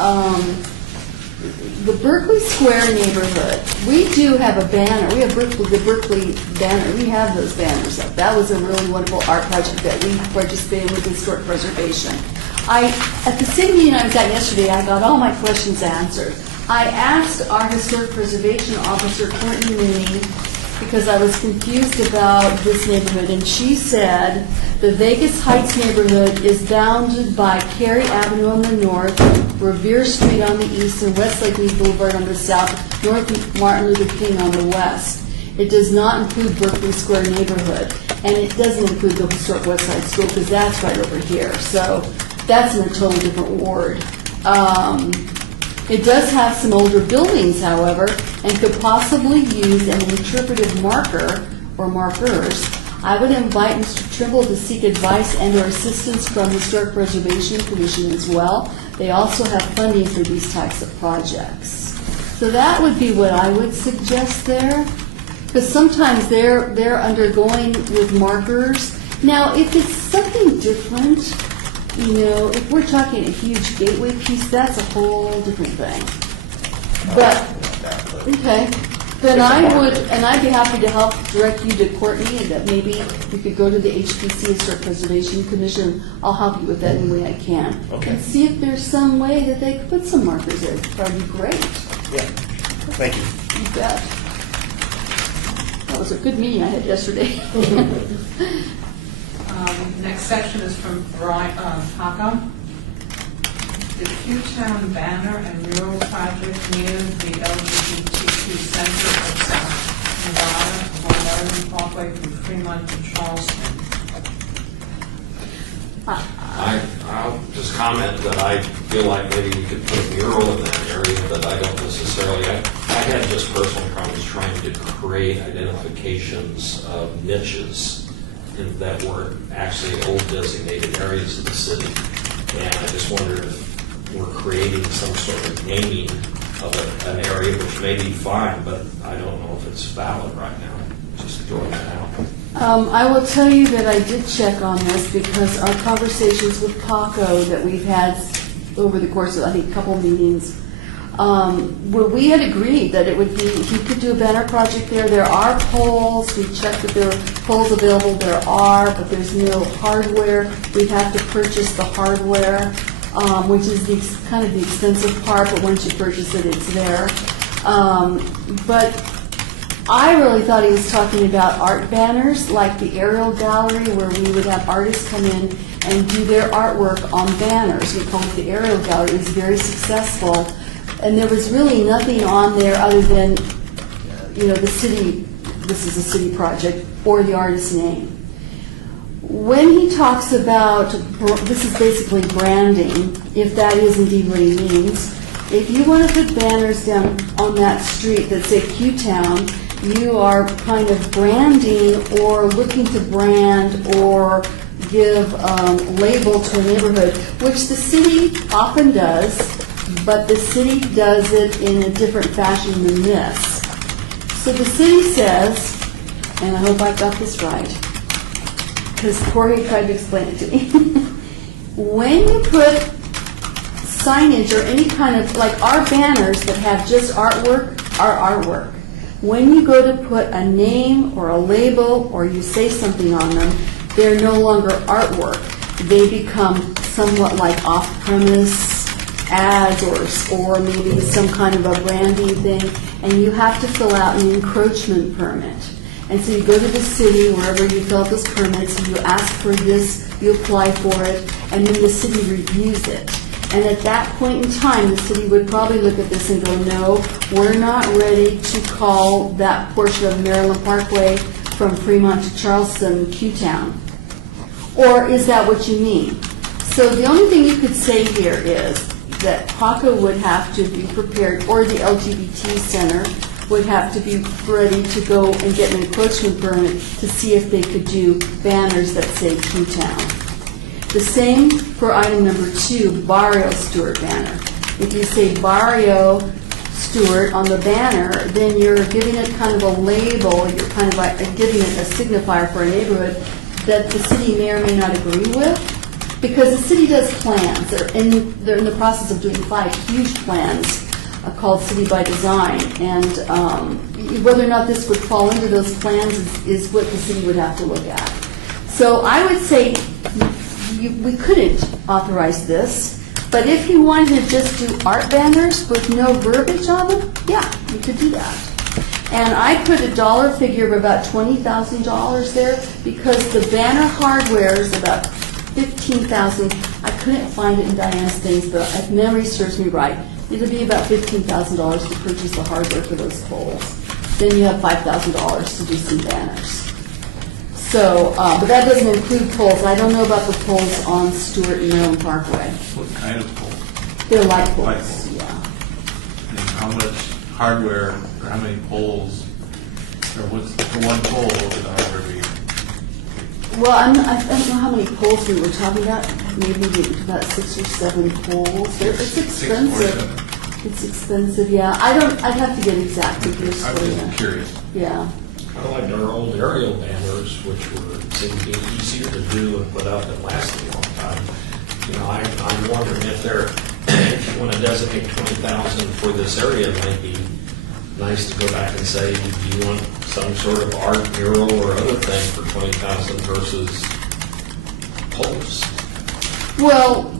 the Berkeley Square neighborhood, we do have a banner. We have the Berkeley banner. We have those banners up. That was a really wonderful art project that we participated with historic preservation. At the city meeting I was at yesterday, I got all my questions answered. I asked our historic preservation officer, Courtney Mooney, because I was confused about this neighborhood, and she said the Vegas Heights neighborhood is bounded by Cary Avenue on the north, Revere Street on the east, and Westlake Mead Boulevard on the south, North Martin Luther King on the west. It does not include Berkeley Square neighborhood. And it doesn't include the historic West Side School, because that's right over here. So that's in a totally different ward. It does have some older buildings, however, and could possibly use an interpretive marker or markers. I would invite Mr. Trimble to seek advice and/or assistance from the Historic Preservation Commission as well. They also have funding for these types of projects. So that would be what I would suggest there, because sometimes they're undergoing with markers. Now, if it's something different, if we're talking a huge gateway piece, that's a whole different thing. But, okay, then I'd be happy to help direct you to Courtney, and that maybe you could go to the HPC, Historic Preservation Commission. I'll help you with that any way I can. Okay. And see if there's some way that they could put some markers in. That'd be great. Yeah, thank you. You bet. That was a good meeting I had yesterday. Next section is from Paco. The Q-Town banner and mural project near the LGBTQ Center of South Nevada on Maryland Parkway from Fremont to Charleston. I'll just comment that I feel like maybe we could put a mural in that area, but I don't necessarily, I had just personal problems trying to create identifications of niches that were actually old designated areas of the city. And I just wonder if we're creating some sort of naming of an area, which may be fine, but I don't know if it's valid right now. Just throwing that out. I will tell you that I did check on this, because our conversations with Paco that we've had over the course of, I think, a couple meetings, where we had agreed that it would be, he could do a banner project there. There are poles. We checked that there are poles available. There are, but there's no hardware. We'd have to purchase the hardware, which is kind of the expensive part, but once you purchase it, it's there. But I really thought he was talking about art banners, like the aerial gallery, where we would have artists come in and do their artwork on banners. We call it the aerial gallery. It was very successful. And there was really nothing on there other than, the city, this is a city project, or the artist's name. When he talks about, this is basically branding, if that is indeed what he means, if you want to put banners down on that street that say Q-Town, you are kind of branding or looking to brand or give label to a neighborhood, which the city often does, but the city does it in a different fashion than this. So the city says, and I hope I got this right, because Jorge tried to explain it to me, when you put signage or any kind of, like our banners that have just artwork are artwork. When you go to put a name or a label or you say something on them, they're no longer artwork. They become somewhat like off-premise ads or maybe some kind of a branding thing, and you have to fill out an encroachment permit. And so you go to the city, wherever you fill out those permits, and you ask for this, you apply for it, and then the city reviews it. And at that point in time, the city would probably look at this and go, no, we're not ready to call that portion of Maryland Parkway from Fremont to Charleston Q-Town. Or is that what you mean? So the only thing you could say here is that Paco would have to be prepared, or the LGBT Center would have to be ready to go and get an encroachment permit to see if they could do banners that say Q-Town. The same for item number 2, Barrio Stewart banner. If you say Barrio Stewart on the banner, then you're giving it kind of a label, you're kind of like giving it a signifier for a neighborhood that the city may or may not agree with, because the city does plans. They're in the process of doing 5 huge plans called City by Design, and whether or not this would fall into those plans is what the city would have to look at. So I would say we couldn't authorize this, but if you wanted to just do art banners with no verbiage on them, yeah, you could do that. And I put a dollar figure of about $20,000 there, because the banner hardware is about $15,000. I couldn't find it in Diane's things, but if memory serves me right, it'll be about $15,000 to purchase the hardware for those poles. Then you have $5,000 to do some banners. So, but that doesn't include poles. I don't know about the poles on Stewart and Maryland Parkway. What kind of pole? They're light poles, Light poles. yeah. And how much hardware, or how many poles, or what's, for one pole, what would the hardware be? Well, I don't know how many poles we were talking about. Maybe about 6 or 7 poles. It's Six or expensive. seven? It's expensive, yeah. I'd have to get exact figures I'm for you. just curious. Yeah. Kind of like our old aerial banners, which were seemed to be easier to do and put up and lasted a long time. You know, I'm wondering if if you want to designate 20,000 for this area, it might be nice to go back and say, do you want some sort of art mural or other thing for 20,000 versus poles? Well,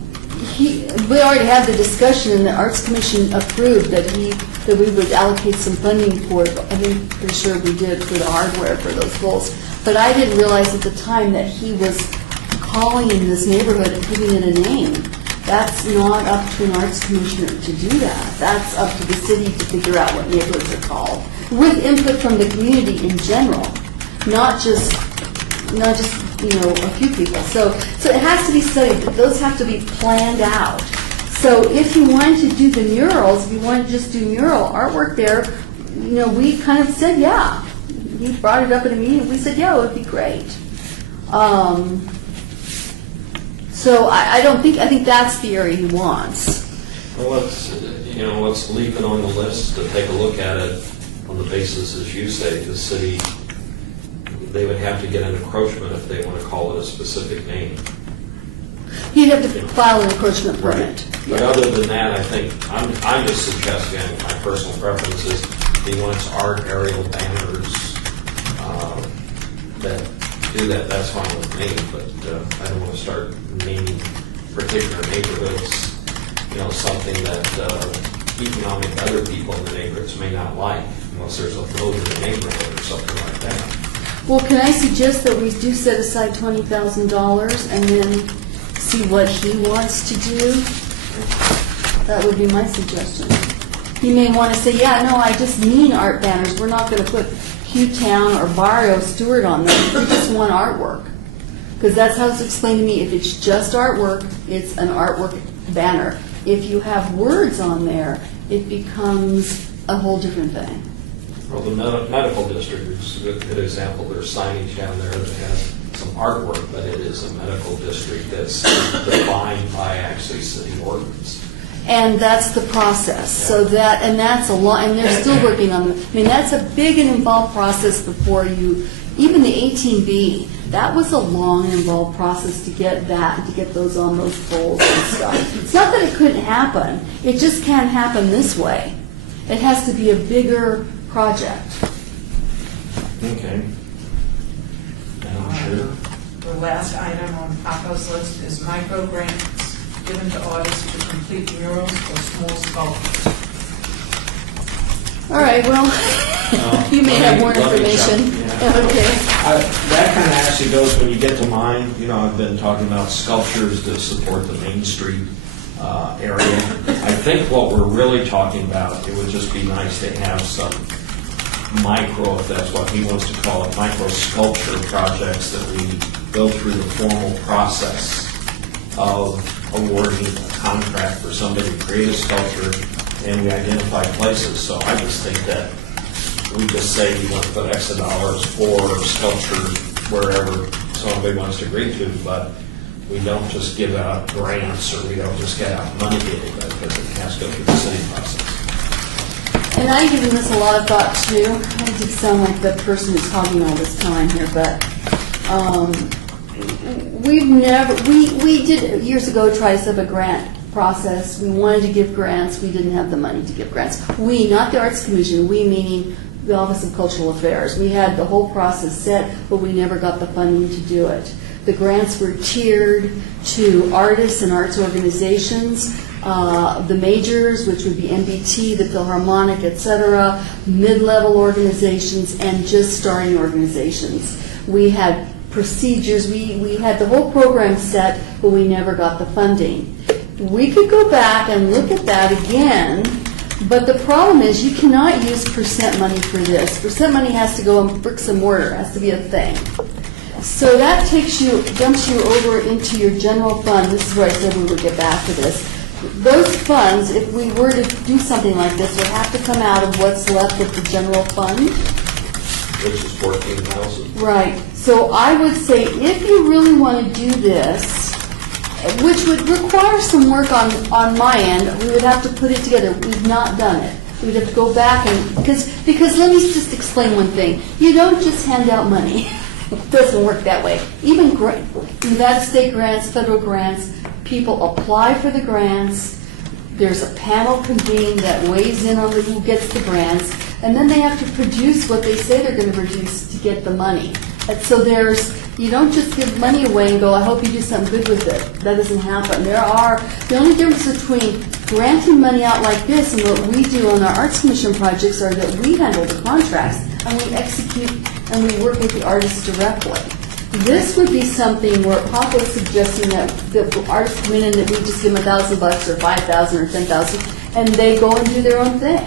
we already had the discussion, and the Arts Commission approved that we would allocate some funding for it. I think for sure we did for the hardware for those poles. But I didn't realize at the time that he was calling in this neighborhood and giving it a name. That's not up to an arts commissioner to do that. That's up to the city to figure out what neighborhoods are called, with input from the community in general, not just a few people. So it has to be studied. Those have to be planned out. So if you wanted to do the murals, if you wanted to just do mural artwork there, we kind of said, yeah. He brought it up in a meeting. We said, yeah, it would be great. So I think that's the area he wants. Well, let's leave it on the list to take a look at it on the basis, as you say, the city, they would have to get an encroachment if they want to call it a specific name. He'd have to file an encroachment permit. But other than that, I think, I'm just suggesting, my personal preference is he wants art aerial banners that do that, that's fine with me, but I don't want to start naming particular neighborhoods, something that economic other people in the neighborhoods may not like, unless there's a vote in the neighborhood or something like that. Well, can I suggest that we do set aside $20,000 and then see what he wants to do? That would be my suggestion. He may want to say, yeah, no, I just mean art banners. We're not going to put Hugh-Town or Barrio Stewart on them. We just want artwork. Because that's how it's explained to me. If it's just artwork, it's an artwork banner. If you have words on there, it becomes a whole different thing. Well, the medical district is a good example. There's signage down there that has some artwork, but it is a medical district that's defined by actually city ordinance. And that's the process. So that's a lot, and they're still working on it. I mean, that's a big and involved process before you, even the 18B, that was a long and involved process to get that, and to get those on those poles and stuff. It's not that it couldn't happen, it just can't happen this way. It has to be a bigger project. Okay. Sure. The last item on Paco's list is micro grants given to artists to complete murals or small sculptures. All right, well, you may have more let me information. jump, yeah. Okay. That kind of actually goes, when you get to mine, I've been talking about sculptures to support the Main Street area. I think what we're really talking about, it would just be nice to have some micro, if that's what he wants to call it, micro sculpture projects that we go through the formal process of awarding a contract for somebody to create a sculpture, and we identify places. So I just think that we just say we want to put X of dollars for sculpture wherever somebody wants to agree to, but we don't just give out grants, or we don't just get out money because it has to go through the city process. And I've given this a lot of thought too. I did sound like the person who's talking all this time here, but we did years ago try to set up a grant process. We wanted to give grants. We didn't have the money to give grants. We, not the Arts Commission, we meaning the Office of Cultural Affairs. We had the whole process set, but we never got the funding to do it. The grants were tiered to artists and arts organizations. The majors, which would be NBT, the Philharmonic, etc., mid-level organizations, and just starting organizations. We had procedures, we had the whole program set, but we never got the funding. We could go back and look at that again, but the problem is you cannot use percent money for this. Percent money has to go in bricks and mortar, has to be a thing. So that dumps you over into your general fund. This is where I said we would get back to this. Those funds, if we were to do something like this, would have to come out of what's left of the general fund. Which is 14,000. Right. So I would say if you really want to do this, which would require some work on my end, we would have to put it together. We've not done it. We'd have to go back and, because let me just explain one thing. You don't just hand out money. It doesn't work that way. Even Nevada state grants, federal grants, people apply for the grants. There's a panel convened that weighs in on who gets the grants, and then they have to produce what they say they're going to produce to get the money. And so you don't just give money away and go, I hope you do something good with it. That doesn't happen. The only difference between granting money out like this and what we do on our Arts Commission projects are that we handle the contracts and we execute and we work with the artists directly. This would be something where Papa is suggesting that the artists come in and that we just give them $1,000 or $5,000 or $10,000 and they go and do their own thing.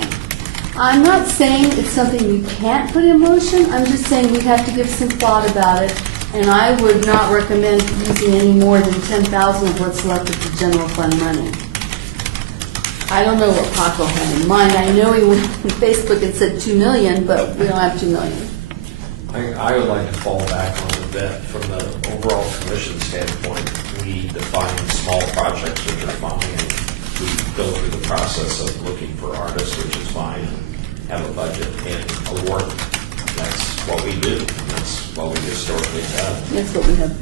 I'm not saying it's something you can't put in motion. I'm just saying we'd have to give some thought about it, and I would not recommend using any more than 10,000 of what's left of the general fund money. I don't know what Paco had in mind. I know he went on Facebook and said 2 million, but we don't have 2 million. I would like to fall back on a bit from the overall commission standpoint. We define small projects, which are fine, and we go through the process of looking for artists, which is fine, have a budget and award. That's what we do. That's what we historically done. That's what we have.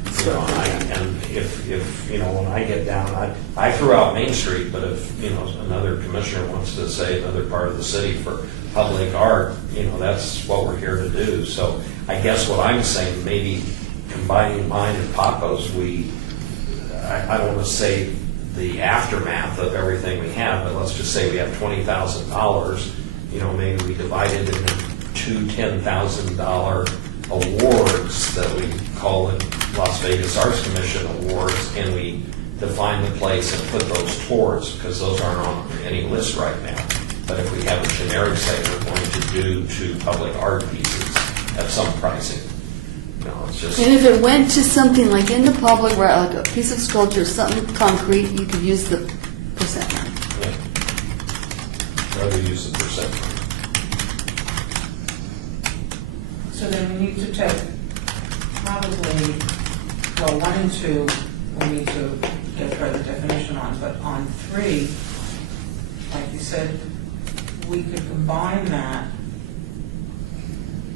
And if when I get down, I threw out Main Street, but if another commissioner wants to say another part of the city for public art, that's what we're here to do. So I guess what I'm saying, maybe combining mine and Paco's, I don't want to say the aftermath of everything we have, but let's just say we have $20,000. Maybe we divide it into two $10,000 awards that we call it Las Vegas Arts Commission awards, and we define the place and put those towards, because those aren't on any list right now. But if we have a generic say we're going to do 2 public art pieces at some pricing, it's just. And if it went to something like in the public, right, like a piece of sculpture, something concrete, you could use the percent. Yeah. Rather use the percent. So then we need to take probably, 1 and 2, we need to get further definition on, but on 3, like you said, we could combine that,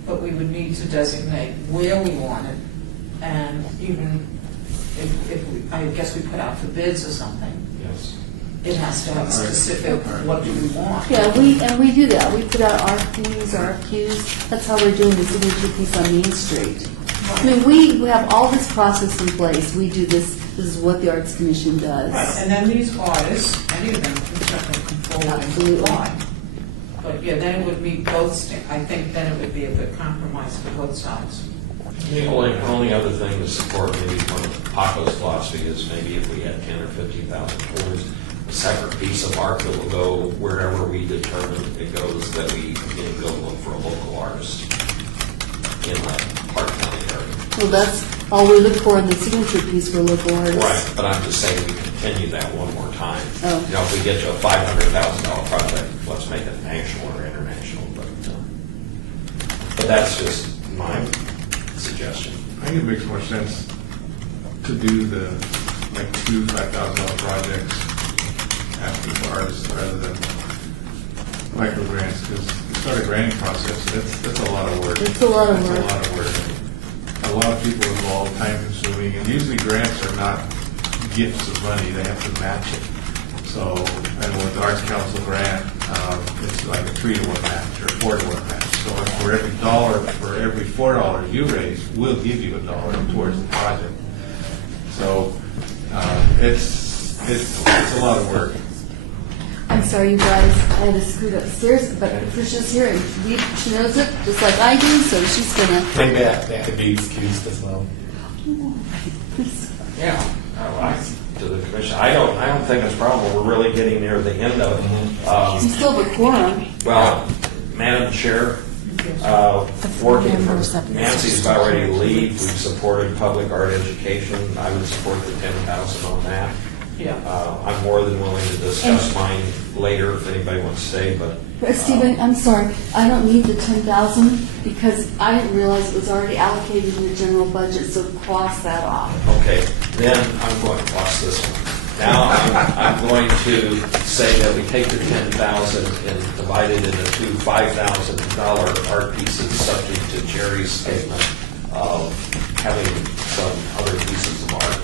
but we would need to designate where we want it, and even if we, I guess we put out for bids or something, Yes. it has to have a specific, what do we want? Yeah, we do that. We put out RFQs. That's how we're doing the signature piece on Main Street. I mean, we have all this process in place. We do this. This is what the Arts Commission does. Right, and then these artists, any of them can certainly come forward and Absolutely. apply. But yeah, then it would meet both, I think then it would be a good compromise for both sides. The only other thing to support maybe one of Paco's philosophy is maybe if we had 10 or 15,000 towards a separate piece of art that will go wherever we determine it goes, that we go look for a local artist in the Park County area. Well, that's all we look for in the signature piece for local artists. Right, but I'm just saying we continue that one more time. Oh. If we get to a $500,000 project, let's make it national or international. But that's just my suggestion. I think it makes more sense to do the, 2 $5,000 projects asking for artists rather than micro grants, because to start a granting process, that's a lot of work. It's a lot of That's work. a lot of work. A lot of people involved, time consuming, and usually grants are not gifts of money, they have to match it. So, and with the Arts Council grant, it's like a 3-to-1 match or a 4-to-1 match. So for every $1, for every $4 you raise, we'll give you $1 towards the project. So it's a lot of work. I'm sorry, you guys. I had to scoot upstairs, but Tricia's here, and she knows it just like I do, so she's gonna. Maybe that could be excused as well. Yeah, to the commission. I don't think it's a problem. We're really getting near the end of it. You still have a quorum. Well, Madam Chair, Working for, Nancy's about ready to leave. We've supported public art education. I would support the 10,000 on that. Yeah. I'm more than willing to discuss mine later if anybody wants to stay, but. Stephen, I'm sorry, I don't need the 10,000 because I didn't realize it was already allocated in the general budget, so cross that off. Okay, then I'm going to watch this one. Now I'm going to say that we take the 10,000 and divide it into two $5,000 art pieces, subject to Jerry's statement of having some other pieces of art.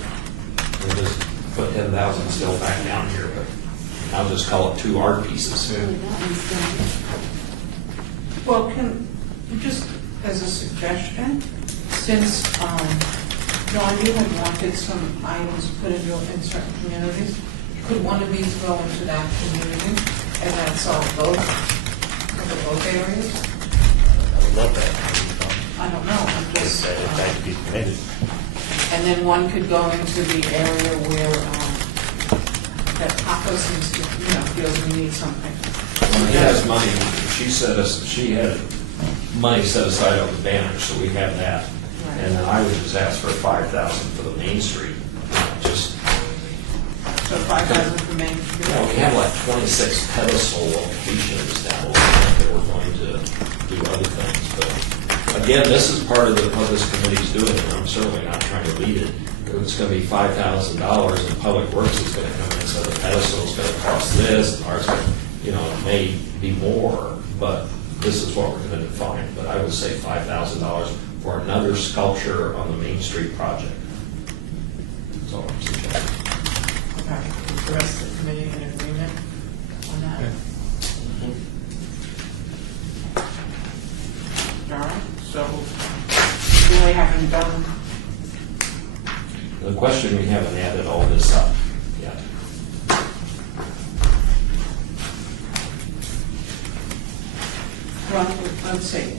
And just put 10,000 still back down here, but I'll just call it two art pieces. That one's done. Well, just as a suggestion, since, John, you had wanted some items put in certain communities, could one of these go into that community and that solve both areas? I would love that. I don't know, I'm just, If that could be permitted. and then one could go into the area where, that Paco seems to, feels we need something. When he has money, she had money set aside on the banner, so we have that. Right. And then I would just ask for 5,000 for the Main Street. Just, So 5,000 for Main Street? we have like 26 pedestal locations now that we're going to do other things. But again, this is part of what this committee's doing, and I'm certainly not trying to lead it. It's going to be $5,000, and Public Works is going to come in, so the pedestal is going to cost this, and ours, it may be more, but this is what we're going to define. But I would say $5,000 for another sculpture on the Main Street project. That's all I'm suggesting. Okay, is the rest of the committee in agreement on that? All right, so we really haven't done, The question, we haven't added all this up yet. well, let's see.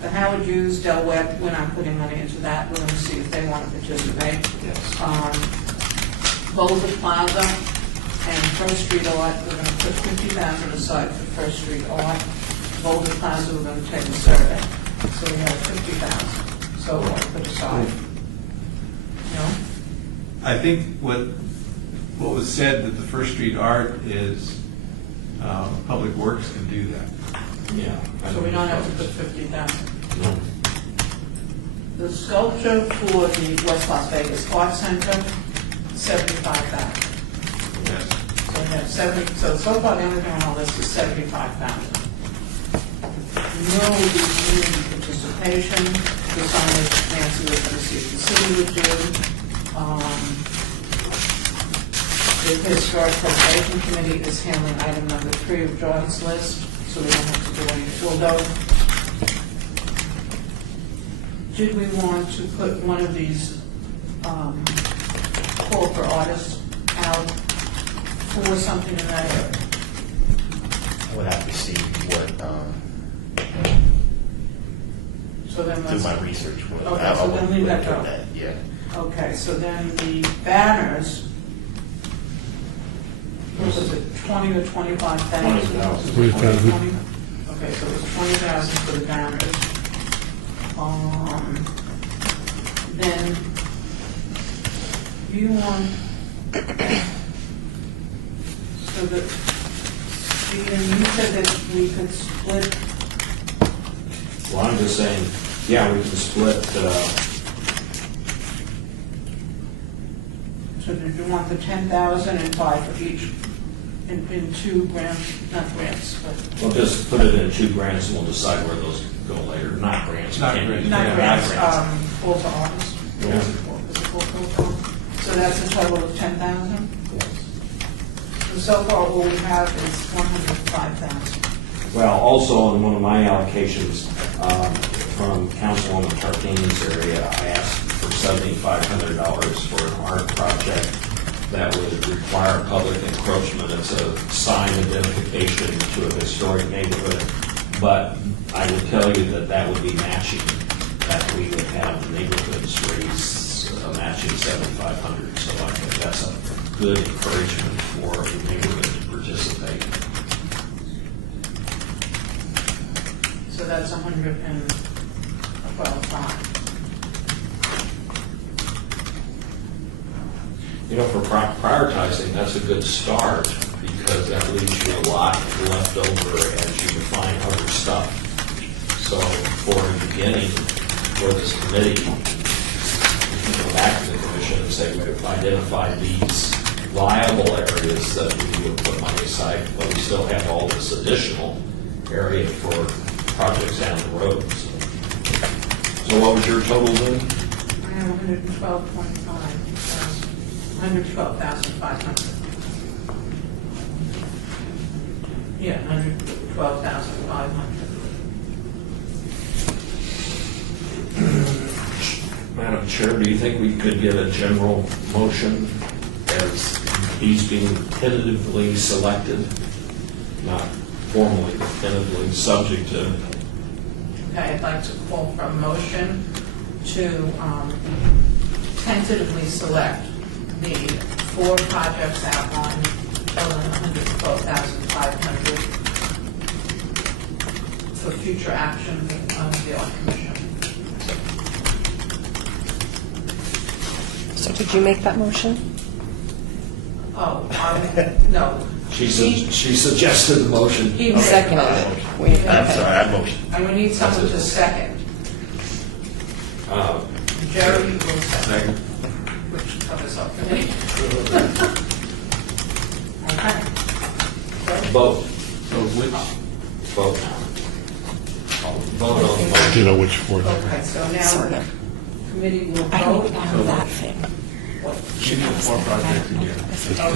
The Howard Hughes, Del Webb, we're not putting money into that, we're gonna see if they want to participate. Yes. Boulder Plaza and First Street Art, we're gonna put 50,000 aside for First Street Art. Boulder Plaza, we're gonna take a survey, so we have 50,000, so we're gonna put aside. No? I think what was said, that the First Street Art is, Public Works can do that. Yeah. So we don't have to put 50,000. No. The sculpture for the West Las Vegas Art Center, 75,000. Yes. So we have 70, so far the only thing on our list is 75,000. No community participation, the signage Nancy was going to see if the city would do. The Historic Preservation Committee is handling item number 3 of John's list, so we don't have to do any, although, did we want to put one of these call for artists out for something in that area? I would have to see what, So then do let's, my research. Okay, so then leave that go. Yeah. okay, so then the banners, what was it, 20 or 25,000? 20,000. 20,000. Okay, so it's 20,000 for the banners. Then, you want, so that, Stephen, you said that we could split, Well, I'm just saying, yeah, we can split, so did you want the 10,000 and 5 for each, in 2 grants, not grants, but we'll just put it in 2 grants and we'll decide where those go later. Not grants. Not can't grants. use not grants, grants. full to artists? Yeah. Is it full? So that's a total of 10,000? So far, all we have is 105,000. Well, also on one of my allocations from Councilwoman Tarkani's area, I asked for $7,500 for an art project that would require public encroachment. It's a sign identification to a historic neighborhood. But I would tell you that that would be matching, that we would have the neighborhoods raise matching $7,500. So I think that's a good encouragement for the neighborhood to participate. So $112,500. You know, for prioritizing, that's a good start, because that leaves you a lot left over as you define other stuff. So for the beginning, for this committee, you can go back to the commission and say, we've identified these viable areas that we would put money aside, but we still have all this additional area for projects down the road. So what was your total then? I have 112,500. Yeah, 112,500. Madam Chair, do you think we could get a general motion as these being tentatively selected, not formally, but tentatively, subject to? Okay, I'd like to call for a motion to tentatively select the 4 projects outlined, totaling 112,500 for future action of the Art Commission. So did you make that motion? Oh, no. She suggested the motion. He made Seconded the it. motion. We- I'm sorry, I motion. And we need someone to second. Jerry will second, which covers up for me. Okay. Vote. So which, Vote. Vote on the motion. Do you know which four? Okay, so now Sort the of. committee will I don't vote have on that thing. give me the 4 projects again. This Okay. one.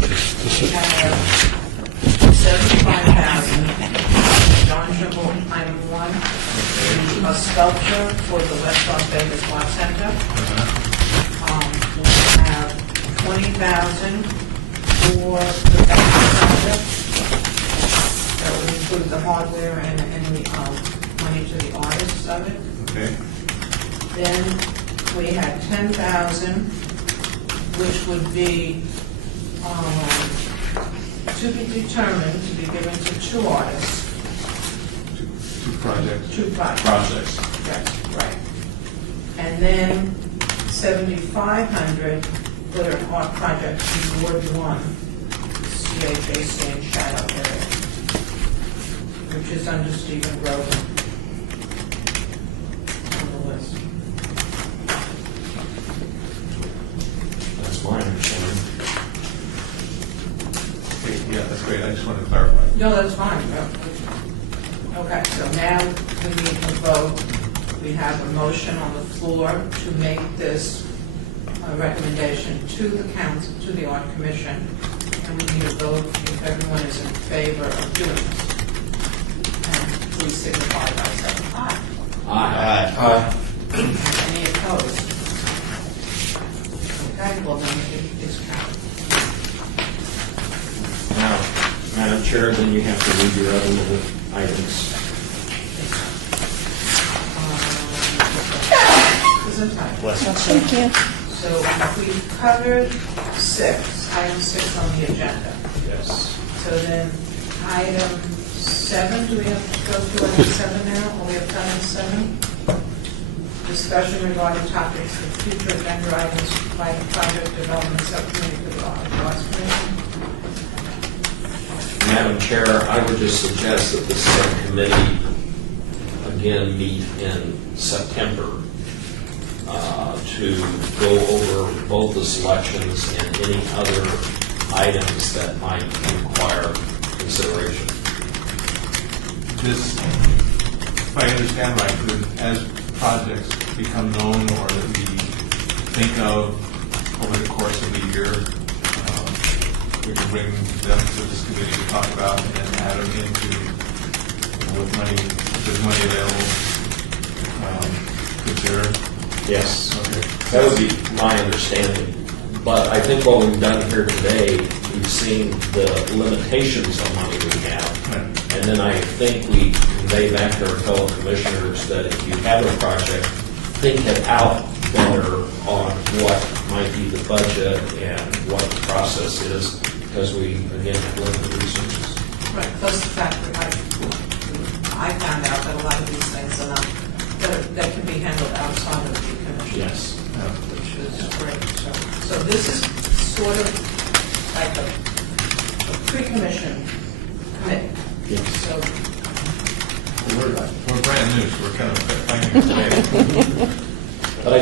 This We one. have 75,000, John Trimble, item 1, a sculpture for the West Las Vegas Art Center. We have 20,000 for the factory project. That would include the hardware and the money to the artists of it. Okay, Then we had 10,000, which would be to be determined to be given to 2 artists, 2 projects. 2 projects. Projects. Yes, right. And then 7,500 for an art project in Ward 1, CHAC and Shadow area, which is under Stephen Grover on the list. That's my understanding. Okay, yeah, that's great, I just wanted to clarify. No, that's fine. Yeah. Okay, so now we need to vote. We have a motion on the floor to make this recommendation to the council, to the Art Commission, and we need a vote if everyone is in favor of doing this. And please signify by saying aye. Aye. Any opposed? Okay, well then it's carried. Now, Madam Chair, then you have to read your other little items. Bless you. Thank you. So we've covered 6, item 6 on the agenda. Yes. So then, item 7, do we have to go through item 7 now, or we have done item 7? Discussion regarding topics for future agenda items by the Project Development Subcommittee for the Arts Commission. Madam Chair, I would just suggest that the subcommittee again meet in September to go over both the selections and any other items that might require consideration. This, if I understand right, as projects become known or that we think of over the course of the year, we can bring them to this committee to talk about and then add them into, with money, if there's money available, consider. Yes. Okay. That would be my understanding. But I think what we've done here today, we've seen the limitations on money we have. Right. And then I think we convey back to our fellow commissioners that if you have a project, think it out better on what might be the budget and what the process is, because we, again, have limited resources. Right, plus the fact that I found out that a lot of these things are not, that can be handled outside of the commission. Yes. Which is great. So this is sort of like a pre-commission committee. Yes. So We're brand new, so we're kind of finding our way. But I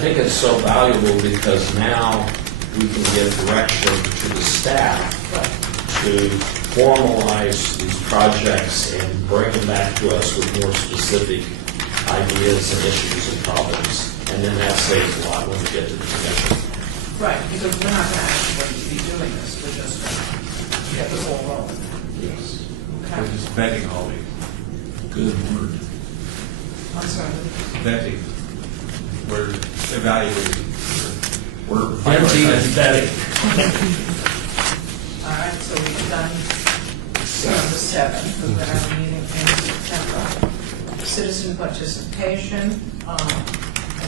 think it's so valuable because now we can give direction to the staff to formalize these projects and bring them back to us with more specific ideas and issues and problems. And then that saves a lot when we get to the commission. right, because we're not going to actually be doing this. We're just going to get the ball rolling. Yes. Okay. We're just vetting all these. Good word. I'm sorry. Vetting. We're evaluating. We're venting and vetting. All right, so we've done number 7, we're going to have a meeting in September. Citizen participation, I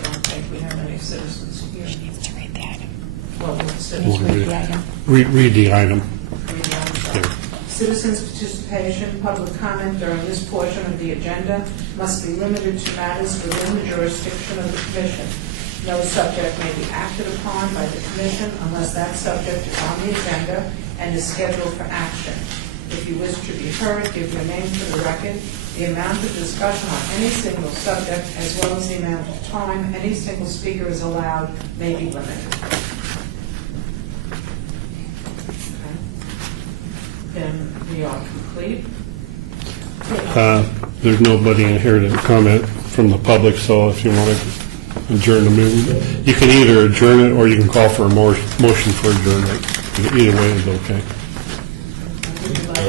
don't think we have any citizens here. She needs to read the item. Well, the Read citizens. the item. Read the item. Citizens' participation, public comment during this portion of the agenda must be limited to matters within the jurisdiction of the commission. No subject may be acted upon by the commission unless that subject is on the agenda and is scheduled for action. If you wish to be heard, give your name for the record. The amount of discussion on any single subject, as well as the amount of time any single speaker is allowed, may be limited. Okay. Then we are complete. There's nobody in here to comment from the public, so if you want to adjourn the meeting, you can either adjourn it or you can call for a motion for adjournment. Either way is okay.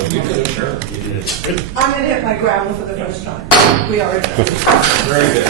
You could adjourn. You did it. I'm going to hit my gravel for the first time. We are adjourned. Very good.